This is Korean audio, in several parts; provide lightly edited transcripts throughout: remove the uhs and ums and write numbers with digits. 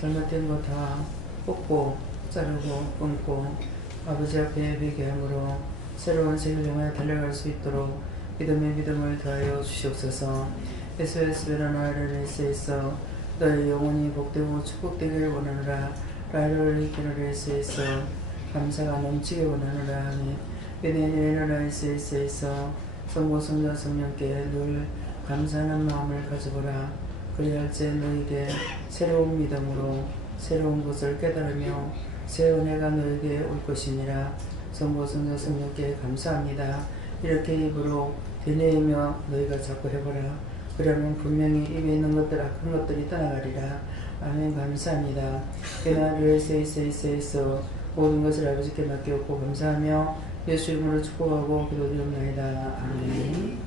잘못된 거 다 뽑고 자르고 끊고 아버지 앞에 예배게 함으로 새로운 생을 향하여 달려갈 수 있도록 믿음의 믿음을 더하여 주시옵소서. SOS 베라나를 위해서 너희 영혼이 복되고 축복되기를 원하노라. 라이를 이기를 위해서 감사가 넘치게 원하노라 하니 베네니엘의 라이스에서 성부 성자 성령께 늘 감사하는 마음을 가져보라. 그리할지 너에게 새로운 믿음으로 새로운 것을 깨달으며 새 은혜가 너에게 올 것이니라. 성부 성자 성령께 감사합니다. 이렇게 입으로 되뇌이며 너희가 자꾸 해보라. 그러면 분명히 입에 있는 것들 악한 것들이 떠나가리라. 아멘. 감사합니다. 베나리에서 모든 것을 아버지께 맡기옵고 감사하며 예수 이름으로 축복하고 기도드립니다. 아멘.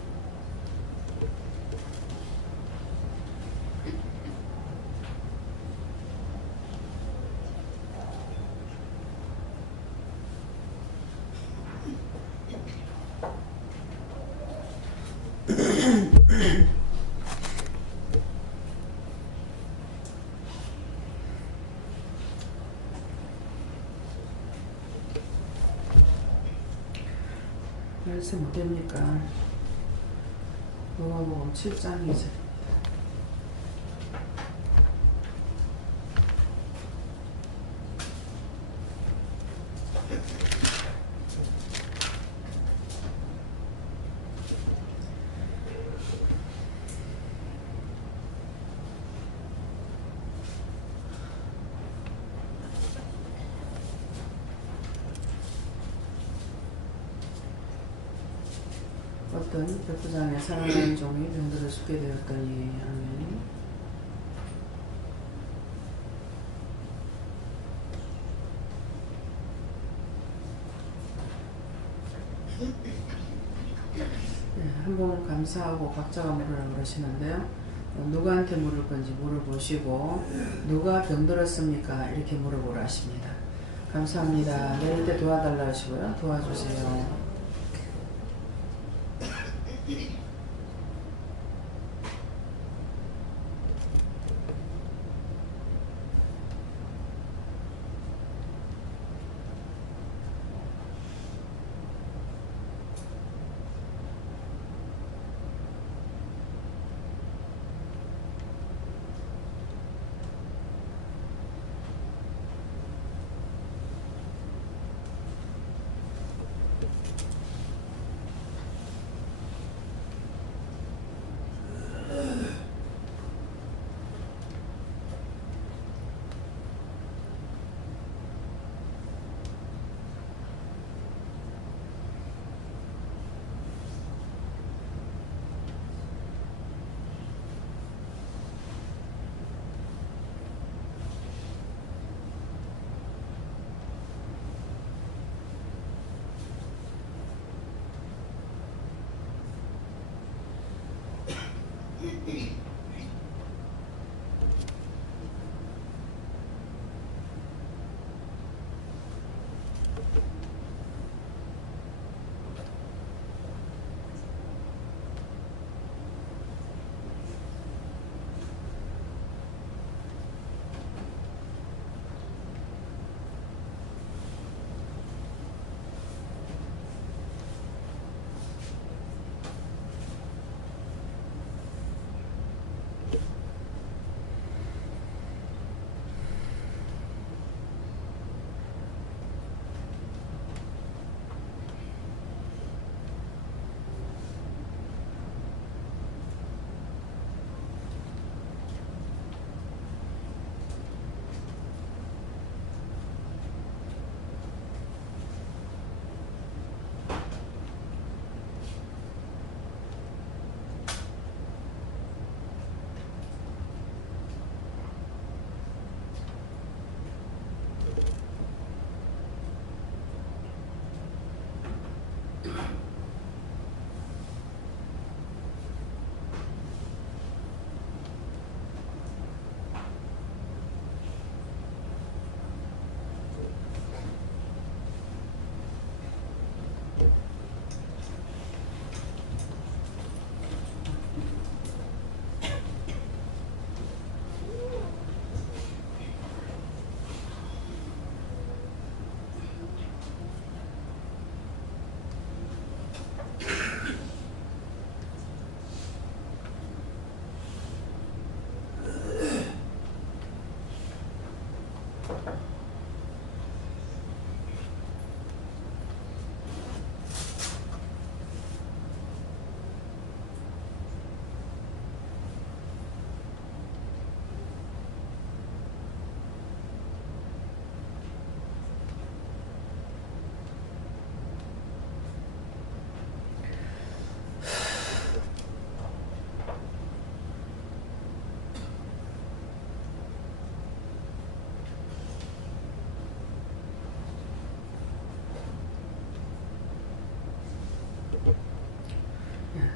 말씀 어딥니까? 누가복음 7장이죠. 어떤 백부장의 사랑하는 종이 병들어 죽게 되었더니 아멘. 네, 한번 감사하고 각자가 물으라고 그러시는데요. 누구한테 물을 건지 물어보시고 누가 병들었습니까? 이렇게 물어보라 하십니다. 감사합니다. 내릴 때 도와달라 하시고요. 도와주세요.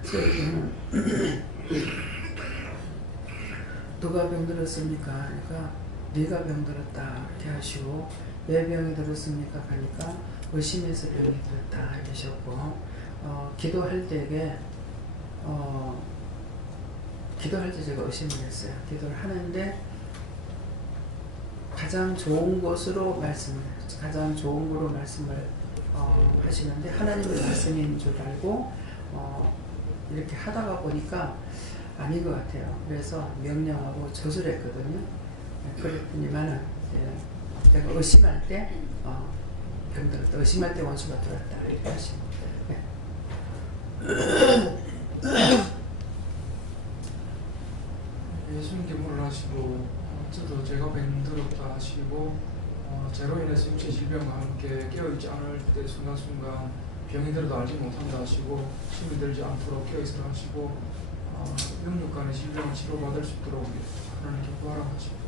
세우기는 누가 병들었습니까? 그러니까 네가 병들었다 이렇게 하시고 왜 병이 들었습니까? 하니까 의심해서 병이 들었다 이러셨고 기도할 때에 기도할 때 제가 의심을 했어요. 기도를 하는데 가장 좋은 것으로 가장 좋은 거로 말씀을 하시는데 하나님의 말씀인 줄 알고 이렇게 하다가 보니까 아닌 것 같아요. 그래서 명령하고 저주를 했거든요. 그랬더니만은 내가 의심할 때 병들었다. 의심할 때 원수가 들었다. 이렇게 하시고. 예수님께 물을 하시고 저도 제가 병들었다 하시고 죄로 인해서 육체 질병과 함께 깨어있지 않을 때 순간순간 병이 들어도 알지 못한다 하시고 힘이 들지 않도록 깨어있으라 하시고 영육간의 질병을 치료받을 수 있도록 하나님께 구하라 하십니다.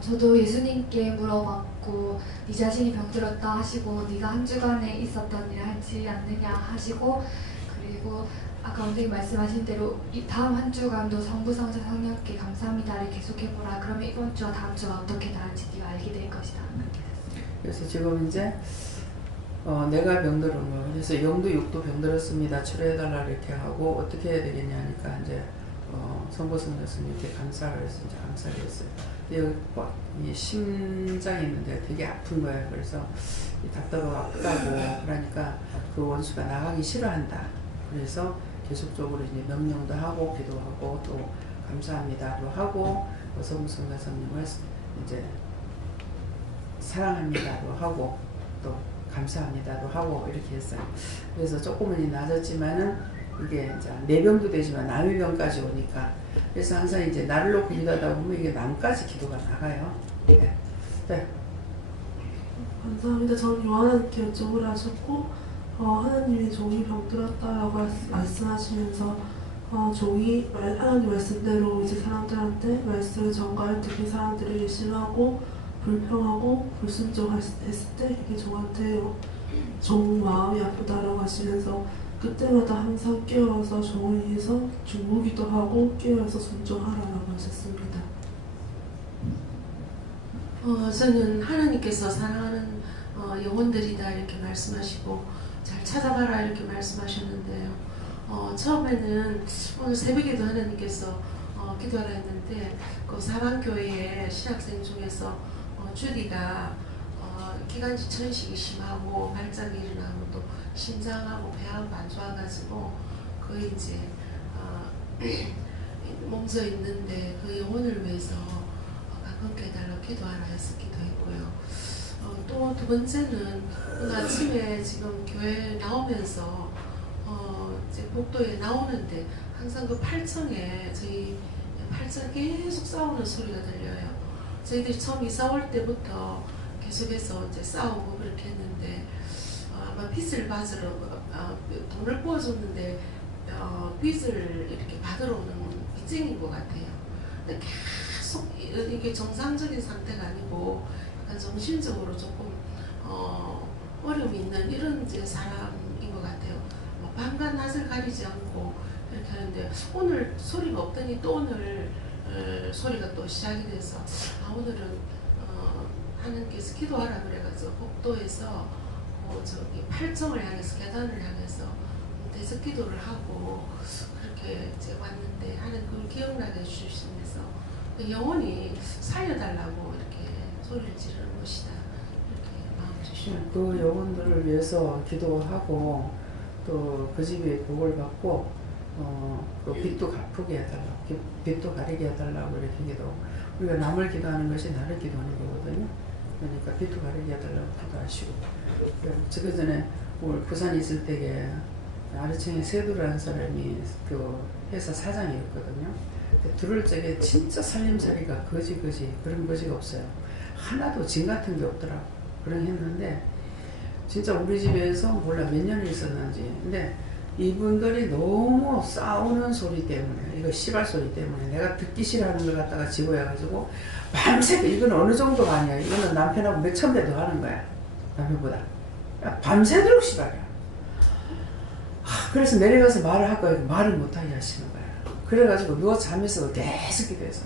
저도 예수님께 물어봤고 네 자신이 병들었다 하시고 네가 한 주간에 있었던 일을 하지 않느냐 하시고 그리고 아까 원장님 말씀하신 대로 이 다음 한 주간도 성부성자 성령께 감사합니다를 계속해보라. 그러면 이번 주와 다음 주가 어떻게 다른지 네가 알게 될 것이다. 그래서 지금 이제 내가 병들은 거 그래서 영도 육도 병들었습니다. 치료해달라 이렇게 하고 어떻게 해야 되겠냐 하니까 이제 성부성자 성령께 감사를 해서 이제 감사를 했어요. 여기 이 심장이 있는데 되게 아픈 거예요. 그래서 답답하고 아프다고 그러니까 그 원수가 나가기 싫어한다. 그래서 계속적으로 이제 명령도 하고 기도하고 또 감사합니다도 하고 성부성자 성령을 이제 사랑합니다도 하고 또 감사합니다도 하고 이렇게 했어요. 그래서 조금은 낮았지만은 이게 이제 내 병도 되지만 남의 병까지 오니까 그래서 항상 이제 나를 놓고 기도하다 보면 이게 남까지 기도가 나가요. 네. 네. 감사합니다. 저는 요한한테 여쭤보라 하셨고 하나님이 종이 병들었다라고 말씀하시면서 종이 하나님 말씀대로 이제 사람들한테 말씀을 전가할 때 그 사람들이 심하고 불평하고 불순종했을 때 이게 종한테 종 마음이 아프다라고 하시면서 그때마다 항상 깨어서 종을 위해서 중보기도 하고 깨어서 순종하라고 하셨습니다. 저는 하나님께서 사랑하는 영혼들이다 이렇게 말씀하시고 잘 찾아봐라 이렇게 말씀하셨는데요. 처음에는 오늘 새벽에도 하나님께서 기도하라 했는데 그 사방교회의 신학생 중에서 주디가 기관지 천식이 심하고 발작이 일어나고 또 심장하고 배하고 안 좋아가지고 거의 이제 몸져 있는데 그 영혼을 위해서 가끔께 해달라고 기도하라 해서 기도했고요. 또 두 번째는 오늘 아침에 지금 교회 나오면서 이제 복도에 나오는데 항상 그 8층에 저희 8층 계속 싸우는 소리가 들려요. 저희들이 처음 이사 올 때부터 계속해서 이제 싸우고 그렇게 했는데 아마 빚을 받으러 돈을 부어줬는데 빚을 이렇게 받으러 오는 빚쟁인 것 같아요. 근데 계속 이게 정상적인 상태가 아니고 약간 정신적으로 조금 어려움이 있는 이런 이제 사람인 것 같아요. 밤과 낮을 가리지 않고 이렇게 하는데 오늘 소리가 없더니 또 오늘 소리가 또 시작이 돼서 오늘은 하나님께서 기도하라 그래가지고 복도에서 저기 8층을 향해서 계단을 향해서 대적 기도를 하고 그렇게 이제 왔는데 하나님 그걸 기억나게 해주시면서 영혼이 살려달라고 이렇게 소리를 지르는 것이다 이렇게 마음 주시고 그 영혼들을 위해서 기도하고 또 그 집에 복을 받고 그 빚도 갚게 해달라고 빚도 가리게 해달라고 이렇게 기도 우리가 남을 기도하는 것이 나를 기도하는 거거든요. 그러니까 빚도 가리게 해달라고 기도하시고 저 전에 오늘 부산에 있을 때에 아래층에 세두라는 사람이 그 회사 사장이었거든요. 들을 적에 진짜 살림살이가 거지 그런 거지가 없어요. 하나도 진 같은 게 없더라고. 그런 했는데 진짜 우리 집에서 몰라 몇 년을 있었는지 근데 이분들이 너무 싸우는 소리 때문에 이거 씨발 소리 때문에 내가 듣기 싫어하는 걸 갖다가 집어야가지고 밤새 이건 어느 정도가 아니야. 이거는 남편하고 몇천 배 더 하는 거야. 남편보다. 밤새도록 씨발이야. 그래서 내려가서 말을 할까 하니까 말을 못하게 하시는 거예요. 그래가지고 누워 잠에서 계속 기도해서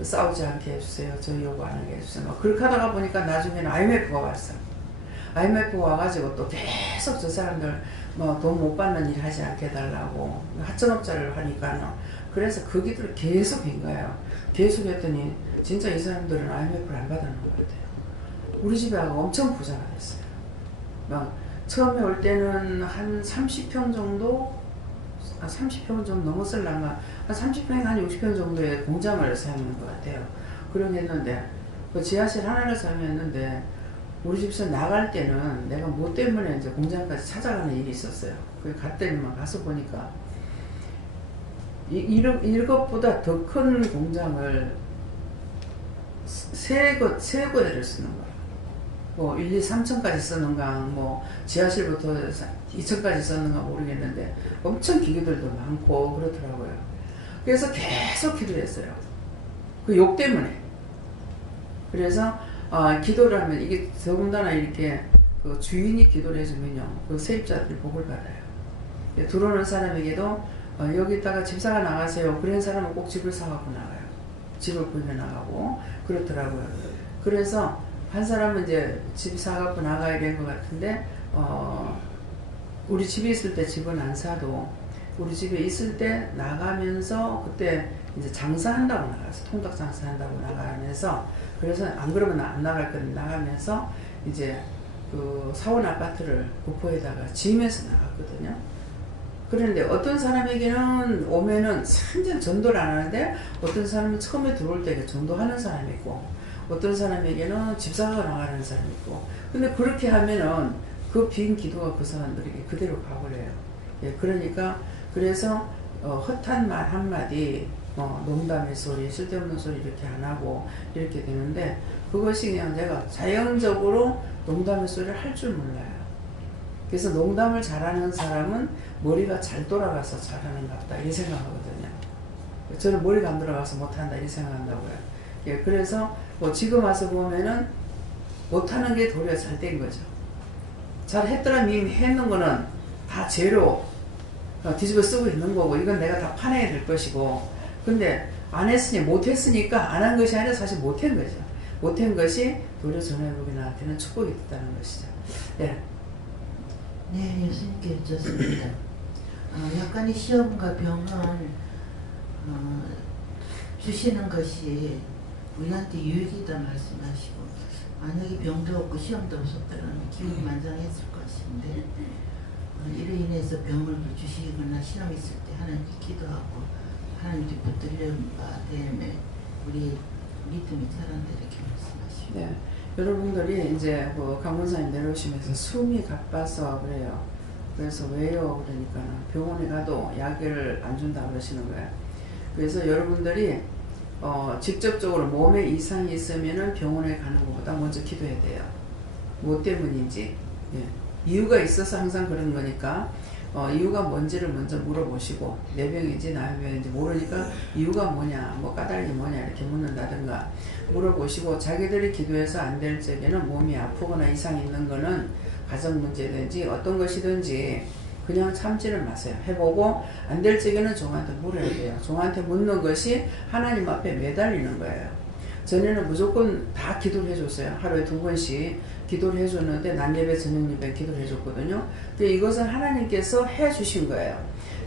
싸우지 않게 해주세요. 저 요구 안 하게 해주세요. 막 그렇게 하다가 보니까 나중에는 IMF가 왔어요. IMF가 와가지고 또 계속 저 사람들 뭐 돈 못 받는 일 하지 않게 해달라고 하청업자를 하니까는 그래서 그 기도를 계속 한 거예요. 계속 했더니 진짜 이 사람들은 IMF를 안 받아놓은 것 같아요. 우리 집에 아가 엄청 부자가 됐어요. 막 처음에 올 때는 한 30평 정도 30평 좀 넘었을랑가 한 30평 한 60평 정도의 공장을 사용하는 것 같아요. 그러게 했는데 그 지하실 하나를 사용했는데 우리 집에서 나갈 때는 내가 뭐 때문에 이제 공장까지 찾아가는 일이 있었어요. 그래 갔더니만 가서 보니까 이것보다 더 큰 공장을 세 곳에를 쓰는 거야. 뭐 1, 2, 3층까지 썼는가 뭐 지하실부터 2층까지 썼는가 모르겠는데 엄청 기계들도 많고 그렇더라고요. 그래서 계속 기도했어요. 그 욕 때문에. 그래서 기도를 하면 이게 더군다나 이렇게 그 주인이 기도를 해주면요 그 세입자들이 복을 받아요. 들어오는 사람에게도 여기다가 집사가 나가세요. 그런 사람은 꼭 집을 사갖고 나가요. 집을 구입해 나가고 그렇더라고요. 그래서 한 사람은 이제 집 사갖고 나가야 될 것 같은데 우리 집에 있을 때 집은 안 사도 우리 집에 있을 때 나가면서 그때 이제 장사한다고 나가서 통닭 장사한다고 나가면서 그래서 안 그러면 안 나갈 건데 나가면서 이제 그 사원 아파트를 구포에다가 지으면서 나갔거든요. 그런데 어떤 사람에게는 오면은 완전 전도를 안 하는데 어떤 사람은 처음에 들어올 때 전도하는 사람이 있고 어떤 사람에게는 집사가 나가는 사람이 있고 근데 그렇게 하면은 그 빈 기도가 그 사람들에게 그대로 가버려요. 예, 그러니까 그래서 헛한 말 한마디 농담의 소리 쓸데없는 소리 이렇게 안 하고 이렇게 되는데 그것이 그냥 내가 자연적으로 농담의 소리를 할 줄 몰라요. 그래서 농담을 잘하는 사람은 머리가 잘 돌아가서 잘하는가 보다 이 생각하거든요. 저는 머리가 안 돌아가서 못한다 이 생각한다고요. 예, 그래서 뭐 지금 와서 보면은 못하는 게 도리어 잘 된 거죠. 잘 했더라면 이미 했는 거는 다 죄로 뒤집어 쓰고 있는 거고 이건 내가 다 파내야 될 것이고 근데 안 했으니 못했으니까 안 한 것이 아니라 사실 못한 거죠. 못한 것이 도리어 전화해보기 나한테는 축복이 됐다는 것이죠. 예. 네, 예수님께 여쭙습니다. 약간의 시험과 병은 주시는 것이 우리한테 유익이다 말씀하시고 만약에 병도 없고 시험도 없었다면 기운이 만장했을 것인데 이로 인해서 병을 주시거나 시험이 있을 때 하나님께 기도하고 하나님께 붙들려 때문에 우리 믿음이 자란다 이렇게 말씀하시고 네. 여러분들이 이제 그 강원사님 내려오시면서 숨이 가빠서 그래요. 그래서 왜요? 그러니까 병원에 가도 약을 안 준다 그러시는 거예요. 그래서 여러분들이 직접적으로 몸에 이상이 있으면은 병원에 가는 것보다 먼저 기도해야 돼요. 뭐 때문인지. 예. 이유가 있어서 항상 그런 거니까 이유가 뭔지를 먼저 물어보시고 내 병인지 나의 병인지 모르니까 이유가 뭐냐 뭐 까닭이 뭐냐 이렇게 묻는다든가 물어보시고 자기들이 기도해서 안 될 적에는 몸이 아프거나 이상이 있는 거는 가정 문제든지 어떤 것이든지 그냥 참지를 마세요. 해보고 안 될 적에는 종한테 물어야 돼요. 종한테 묻는 것이 하나님 앞에 매달리는 거예요. 전에는 무조건 다 기도를 해줬어요. 하루에 2번씩 기도를 해줬는데 낮예배 저녁예배 기도를 해줬거든요. 근데 이것은 하나님께서 해주신 거예요.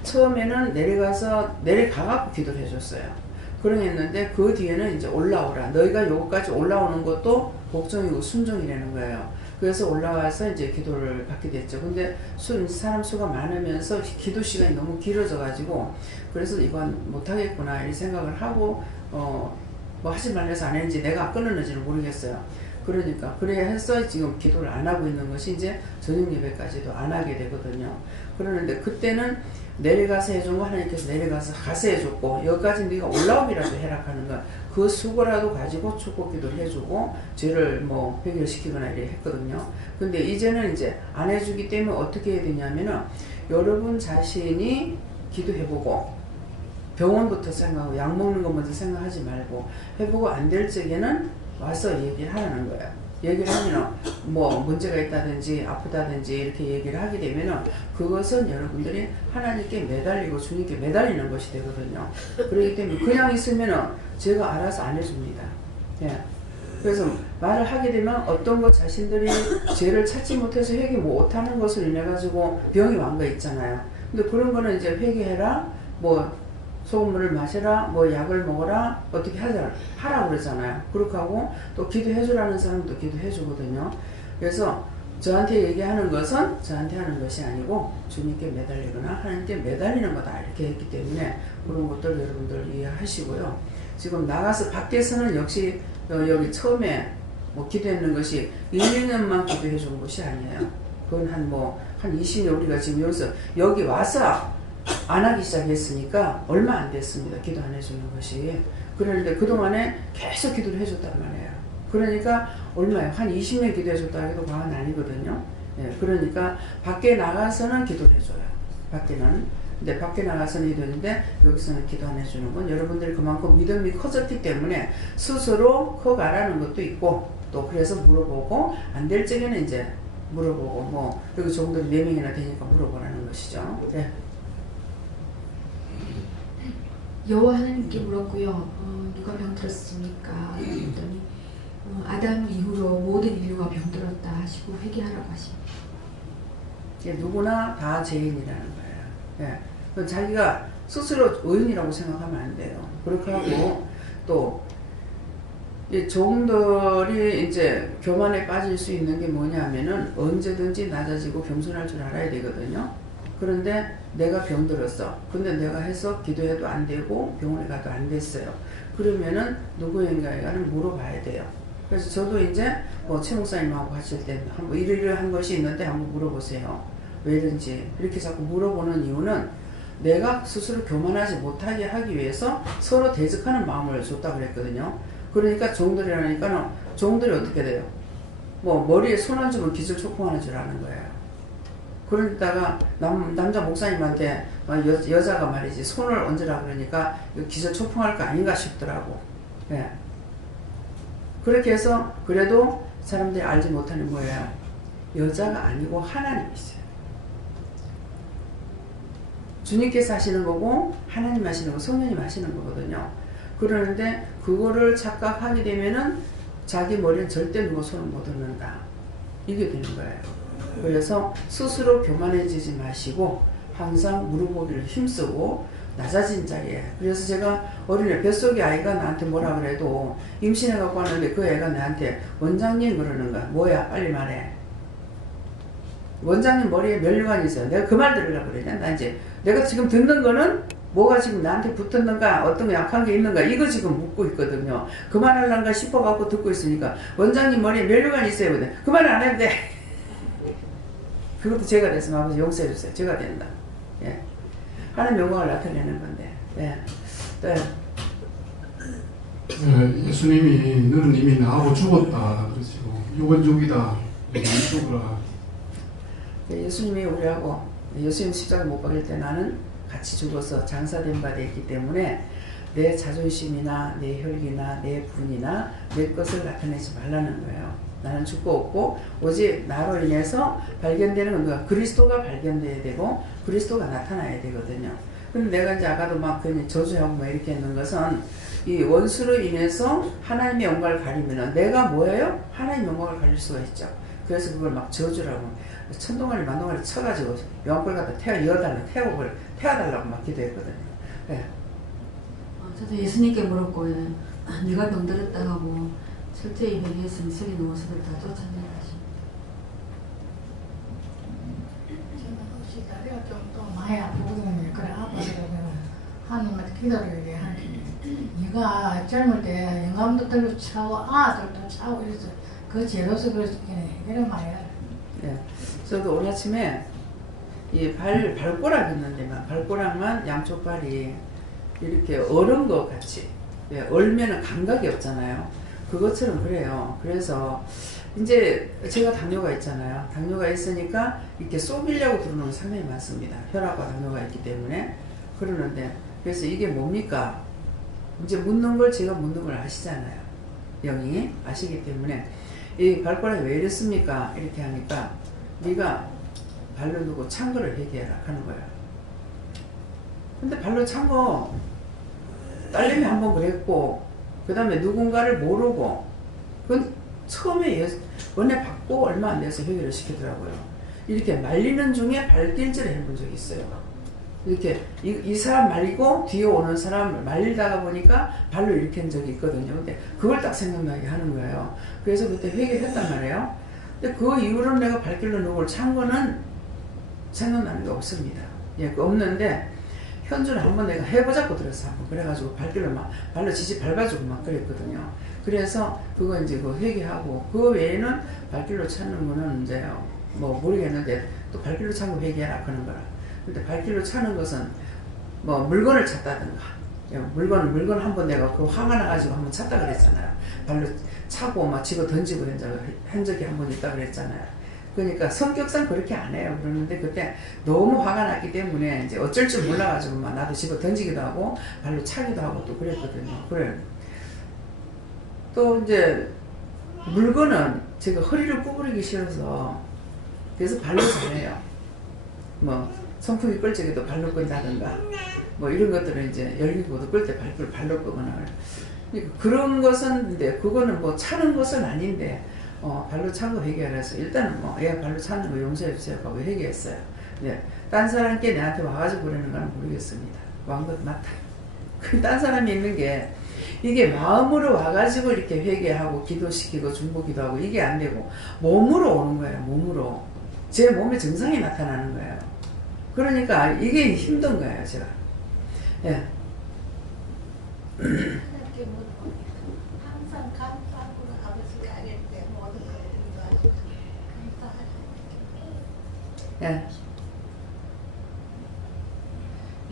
처음에는 내려가갖고 기도를 해줬어요. 그러했는데 그 뒤에는 이제 올라오라. 너희가 여기까지 올라오는 것도 복종이고 순종이라는 거예요. 그래서 올라와서 이제 기도를 받게 됐죠. 근데 사람 수가 많으면서 기도 시간이 너무 길어져 가지고 그래서 이건 못하겠구나 이 생각을 하고 뭐 하지 말래서 안 했는지 내가 끊었는지는 모르겠어요. 그러니까 그래야 해서 지금 기도를 안 하고 있는 것이 이제 저녁 예배까지도 안 하게 되거든요. 그러는데 그때는 내려가서 해준 거 하나님께서 내려가서 가서 해줬고 여기까지 네가 올라오기라도 해라 하는 거 그 수고라도 가지고 축복 기도를 해주고 죄를 뭐 해결시키거나 이렇게 했거든요. 근데 이제는 이제 안 해주기 때문에 어떻게 해야 되냐면은 여러분 자신이 기도해보고 병원부터 생각하고 약 먹는 거 먼저 생각하지 말고 해보고 안 될 적에는 와서 얘기를 하라는 거예요. 얘기를 하면 뭐 문제가 있다든지 아프다든지 이렇게 얘기를 하게 되면은 그것은 여러분들이 하나님께 매달리고 주님께 매달리는 것이 되거든요. 그렇기 때문에 그냥 있으면은 제가 알아서 안 해줍니다. 예. 그래서 말을 하게 되면 어떤 것 자신들이 죄를 찾지 못해서 회개 못하는 것을 인해 가지고 병이 완 거 있잖아요. 근데 그런 거는 이제 회개해라, 뭐 소금물을 마셔라, 뭐 약을 먹어라, 어떻게 하라 그러잖아요. 그렇게 하고 또 기도해 주라는 사람도 기도해 주거든요. 그래서 저한테 얘기하는 것은 저한테 하는 것이 아니고 주님께 매달리거나 하나님께 매달리는 거다 이렇게 했기 때문에 그런 것들 여러분들 이해하시고요. 지금 나가서 밖에서는 역시 여기 처음에 뭐 기도했는 것이 1, 2년만 기도해 준 것이 아니에요. 그건 한 20년 우리가 지금 여기 와서 안 하기 시작했으니까 얼마 안 됐습니다. 기도 안 해주는 것이. 그런데 그동안에 계속 기도를 해줬단 말이에요. 그러니까 얼마예요? 한 20년 기도해줬다 해도 과언 아니거든요. 예, 그러니까 밖에 나가서는 기도를 해줘요. 밖에는. 근데 밖에 나가서는 기도했는데 여기서는 기도 안 해주는 건 여러분들이 그만큼 믿음이 커졌기 때문에 스스로 커가라는 것도 있고 또 그래서 물어보고 안 될 적에는 이제 물어보고 뭐 여기 종들이 4명이나 되니까 물어보라는 것이죠. 네. 여호와 하나님께 물었고요. 누가 병들었습니까? 그랬더니 아담 이후로 모든 인류가 병들었다 하시고 회개하라고 하십니다. 누구나 다 죄인이라는 거예요. 예. 자기가 스스로 의인이라고 생각하면 안 돼요. 그렇게 하고 또 이 종들이 이제 교만에 빠질 수 있는 게 뭐냐면은 언제든지 낮아지고 겸손할 줄 알아야 되거든요. 그런데 내가 병들었어. 근데 내가 해서 기도해도 안 되고 병원에 가도 안 됐어요. 그러면은 누구인가에가는 물어봐야 돼요. 그래서 저도 이제 뭐 최 목사님하고 하실 때 한번 이러한 것이 있는데 한번 물어보세요. 왜 이런지. 이렇게 자꾸 물어보는 이유는 내가 스스로 교만하지 못하게 하기 위해서 서로 대적하는 마음을 줬다 그랬거든요. 그러니까 종들이라니까는 종들이 어떻게 돼요? 뭐 머리에 손 얹으면 기절 초풍하는 줄 아는 거예요. 그러다가 남자 목사님한테 여자가 말이지 손을 얹으라 그러니까 기절 초풍할 거 아닌가 싶더라고. 예. 그렇게 해서 그래도 사람들이 알지 못하는 거예요. 여자가 아니고 하나님이세요. 주님께서 하시는 거고 하나님 하시는 거 성령님 하시는 거거든요. 그러는데 그거를 착각하게 되면은 자기 머리는 절대 누가 손을 못 얹는다. 이게 되는 거예요. 그래서 스스로 교만해지지 마시고 항상 무릎보기를 힘쓰고 낮아진 자리에. 그래서 제가 어린애 뱃속의 아이가 나한테 뭐라 그래도 임신해 갖고 왔는데 그 애가 나한테 원장님 그러는 거야. 뭐야 빨리 말해. 원장님 머리에 면류관이 있어요. 내가 그 말 들으려고 그러냐. 나 이제 내가 지금 듣는 거는 뭐가 지금 나한테 붙었는가 어떤 약한 게 있는가 이거 지금 묻고 있거든요. 그만하려는가 싶어갖고 듣고 있으니까 원장님 머리에 면류관이 있어요. 그만 안 해도 돼. 그것도 제가 됐으면 아버지 용서해 주세요. 제가 된다. 예. 하나님 영광을 나타내는 건데. 예. 네. 예수님이 너는 이미 나하고 죽었다 그러시고 육은 죽으라. 예수님이 우리하고 예수님 십자가 못 박일 때 나는 같이 죽어서 장사된 바 되었기 때문에 내 자존심이나 내 혈기나 내 분이나 내 것을 나타내지 말라는 거예요. 나는 죽고 없고 오직 나로 인해서 발견되는 건 누가 그리스도가 발견돼야 되고 그리스도가 나타나야 되거든요. 근데 내가 이제 아까도 막 그냥 저주하고 막 이렇게 했는 것은 이 원수로 인해서 하나님의 영광을 가리면은 내가 뭐예요? 하나님의 영광을 가릴 수가 있죠. 그래서 그걸 막 저주라고 천동아리 만동아리 쳐가지고 영광을 갖다 태워달라고 막 기도했거든요. 네. 저도 예수님께 물었고 네가 병들었다 하고 철저히 회개했으니 석이 누워서들 다 쫓아내라 하십니다. 저는 혹시 다리가 좀 또 많이 아프거든요. 그래 아파서 하나님한테 기도를 하는데 네가 젊을 때 영감도 들고 차고 아들도 차고 이래서 그 죄로서 그러시네 이런 말이야. 네. 저도 오늘 아침에 이 발꼬락 있는데만 발꼬락만 양쪽 발이 이렇게 얼은 것 같이 얼면은 감각이 없잖아요. 그것처럼 그래요. 그래서 이제 제가 당뇨가 있잖아요. 당뇨가 있으니까 이렇게 쏘기려고 들어오는 게 상당히 많습니다. 혈압과 당뇨가 있기 때문에 그러는데 그래서 이게 뭡니까? 이제 묻는 걸 제가 묻는 걸 아시잖아요. 영이 아시기 때문에 이 발가락이 왜 이랬습니까? 이렇게 하니까 네가 발로 누고 찬 거를 회개해라 하는 거야. 근데 발로 찬 거 딸내미 한번 그랬고 그 다음에 누군가를 모르고 그건 처음에 은혜 받고 얼마 안 돼서 회개를 시키더라고요. 이렇게 말리는 중에 발길질을 해본 적이 있어요. 이렇게 이 사람 말리고 뒤에 오는 사람을 말리다가 보니까 발로 이렇게 한 적이 있거든요. 근데 그걸 딱 생각나게 하는 거예요. 그래서 그때 회개를 했단 말이에요. 근데 그 이후로 내가 발길로 누굴 찬 거는 생각나는 게 없습니다. 예, 없는데 현주는 한번 내가 해보자고 들었어. 한번 그래가지고 발길로 막 발로 지지 밟아주고 막 그랬거든요. 그래서 그거 이제 그 회개하고 그 외에는 발길로 차는 거는 이제 뭐 모르겠는데 또 발길로 차고 회개하라 그러는 거라. 근데 발길로 차는 것은 뭐 물건을 찾다든가 물건 한번 내가 그 화가 나가지고 한번 찾다 그랬잖아요. 발로 차고 막 집어 던지고 한 적이 한 번 있다 그랬잖아요. 그러니까 성격상 그렇게 안 해요. 그러는데 그때 너무 화가 났기 때문에 이제 어쩔 줄 몰라가지고 막 나도 집어 던지기도 하고 발로 차기도 하고 또 그랬거든요. 그래. 또 이제 물건은 제가 허리를 구부리기 싫어서 그래서 발로 차네요. 뭐 선풍기 끌 적에도 발로 끈다든가 뭐 이런 것들은 이제 열기구도 끌 때 발로 끄거나 그런 것은 근데 그거는 뭐 차는 것은 아닌데 발로 찬 거 회개하라서 일단은 뭐 얘가 발로 차는 거 용서해 주세요 하고 회개했어요. 네, 딴 사람께 내한테 와가지고 그러는 건 모르겠습니다. 왕 것 맞다. 딴 사람이 있는 게 이게 마음으로 와가지고 이렇게 회개하고 기도시키고 중보기도하고 이게 안 되고 몸으로 오는 거예요. 몸으로 제 몸에 증상이 나타나는 거예요. 그러니까 이게 힘든 거예요, 제가. 예. 항상 감사하고 아버지가 아닐 때 모든 걸 인도하시고 예.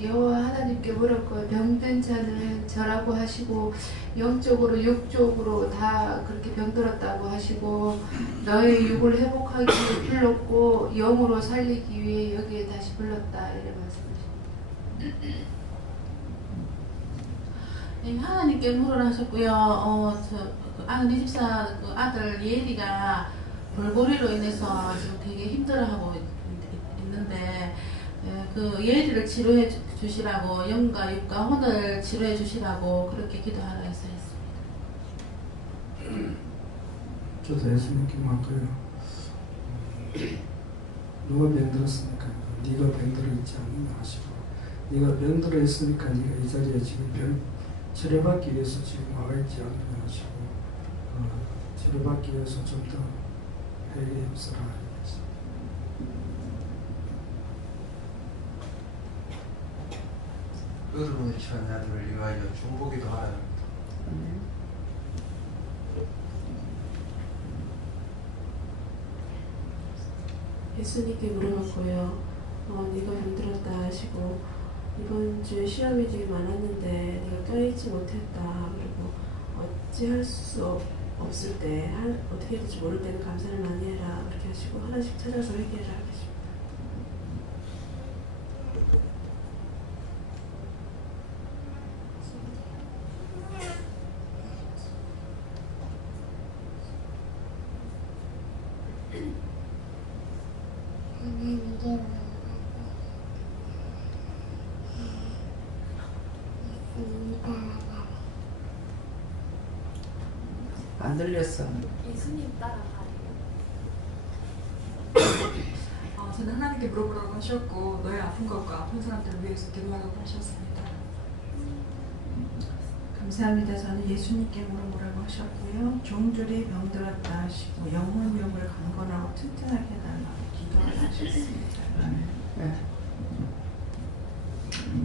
여호와 하나님께 물었고 병든 자는 저라고 하시고 영적으로 육적으로 다 그렇게 병들었다고 하시고 너의 육을 회복하기 위해 불렀고 영으로 살리기 위해 여기에 다시 불렀다 이렇게 말씀하십니다. 네, 하나님께 물으라 하셨고요. 네 집사 그 아들 예리가 볼고리로 인해서 지금 되게 힘들어하고 있는데 그 예리를 치료해 주시라고 영과 육과 혼을 치료해 주시라고 그렇게 기도하라 해서 했습니다. 저도 예수님께 맡고요. 누가 병들었으니까 네가 병들어 있지 않느냐 하시고 네가 병들어 있으니까 네가 이 자리에 지금 치료받기 위해서 지금 나와 있지 않느냐 하시고 치료받기 위해서 좀 더 회개에 힘써라 하셨습니다. 의로운 자녀들을 위하여 중보기도 하라. 예수님께 물어봤고요. 네가 병들었다 하시고 이번 주에 시험이 되게 많았는데 내가 껴있지 못했다. 그리고 어찌할 수 없을 때 어떻게 해야 될지 모를 때는 감사를 많이 해라. 그렇게 하시고 하나씩 찾아서 회개해라 하십니다. 안 들렸어. 예수님 따라가요. 저는 하나님께 물어보라고 하셨고 너의 아픈 것과 아픈 사람들을 위해서 기도하라고 하셨습니다. 감사합니다. 저는 예수님께 물어보라고 하셨고요. 종들이 병들었다 하시고 영혼력을 강건하고 튼튼하게 해달라고 기도하라 하셨습니다.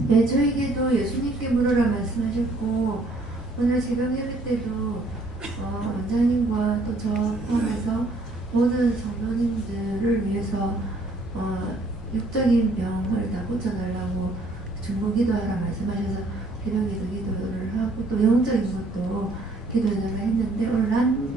네, 저에게도 예수님께 물어라 말씀하셨고 오늘 새벽 예배 때도 원장님과 또 저 포함해서 모든 성도님들을 위해서 육적인 병을 다 고쳐달라고 중보기도하라 말씀하셔서 새벽에도 기도를 하고 또 영적인 것도 기도해달라 했는데 오늘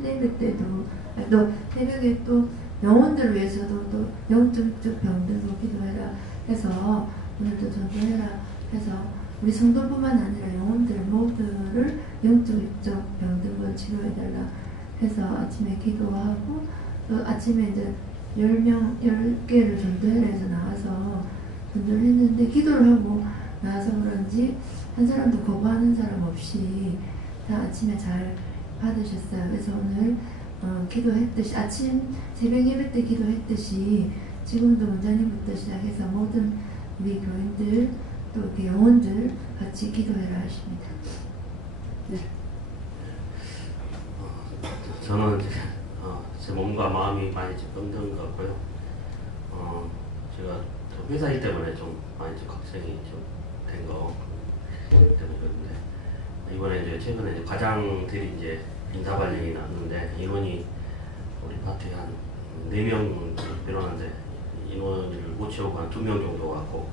예배 때도 또 새벽에 또 영혼들을 위해서도 또 영적 육적 병들도 기도해라 해서 오늘도 전도해라 해서 우리 성도뿐만 아니라 영혼들 모두를 영적 육적 병들을 치료해달라 해서 아침에 기도하고 또 아침에 이제 10개를 전도회에서 나와서 전도를 했는데 기도를 하고 나와서 그런지 한 사람도 거부하는 사람 없이 다 아침에 잘 받으셨어요. 그래서 오늘 기도했듯이 아침 새벽 예배 때 기도했듯이 지금도 원장님부터 시작해서 모든 우리 교인들 또 이렇게 영혼들 같이 기도해라 하십니다. 네. 저는 제 몸과 마음이 많이 좀 힘든 것 같고요. 제가 회사 일 때문에 좀 많이 좀 걱정이 좀 된 거 때문에 그런데 이번에 이제 최근에 이제 과장들이 이제 인사 발령이 났는데 인원이 우리 파트에 한 4명 늘어났는데 인원을 못 채우고 한 2명 정도 왔고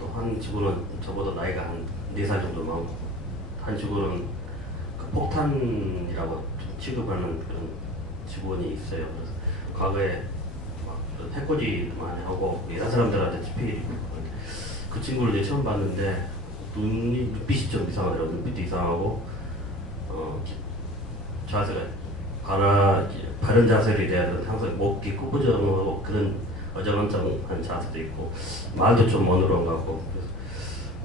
또 한 직원은 저보다 나이가 한 4살 정도 많고 한 직원은 그 폭탄이라고 좀 취급하는 그런 직원이 있어요. 그래서 과거에 막 해코지 많이 하고 여러 사람들한테 집회 그 친구를 이제 처음 봤는데 눈빛이 좀 이상하더라고요. 눈빛도 이상하고 자세가 바른 자세를 대하던 항상 목이 꾸부정하고 그런 어정쩡한 자세도 있고 말도 좀 어눌한 것 같고 그래서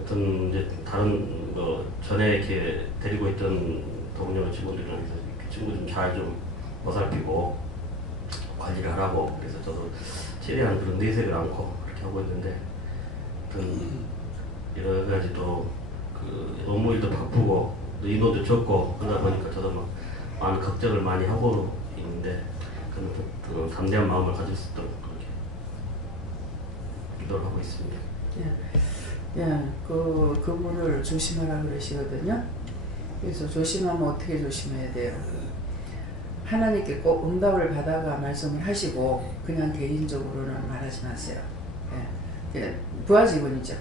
어떤 이제 다른 전에 이렇게 데리고 있던 동료 친구들이랑 해서 그 친구 좀 잘 좀 보살피고 관리를 하라고 그래서 저도 최대한 그런 내색을 않고 그렇게 하고 있는데 여러 가지 또 그 업무일도 바쁘고 인원도 적고 그러다 보니까 저도 막 많은 걱정을 많이 하고 있는데 그런 담대한 마음을 가질 수 있도록 그렇게 기도를 하고 있습니다. 예, 그분을 조심하라 그러시거든요. 그래서 조심하면 어떻게 조심해야 돼요? 하나님께 꼭 응답을 받아가 말씀을 하시고 그냥 개인적으로는 말하지 마세요. 예, 부하 직원이죠.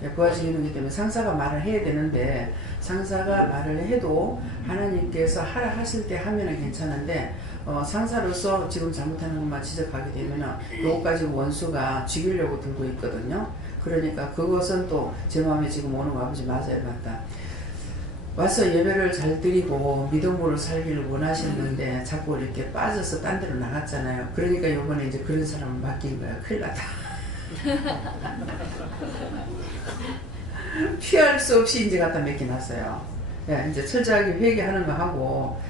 예, 부하 직원이기 때문에 상사가 말을 해야 되는데 상사가 말을 해도 하나님께서 하라 하실 때 하면은 괜찮은데 상사로서 지금 잘못하는 것만 지적하게 되면은 그것 가지고 원수가 죽이려고 들고 있거든요. 그러니까 그것은 또 제 마음에 지금 오는 거 아버지 맞아요, 맞다. 와서 예배를 잘 드리고 믿음으로 살기를 원하셨는데 자꾸 이렇게 빠져서 딴 데로 나갔잖아요. 그러니까 요번에 이제 그런 사람을 맡긴 거야. 큰일 났다. 피할 수 없이 이제 갖다 맡겨놨어요. 예, 이제 철저하게 회개하는 거 하고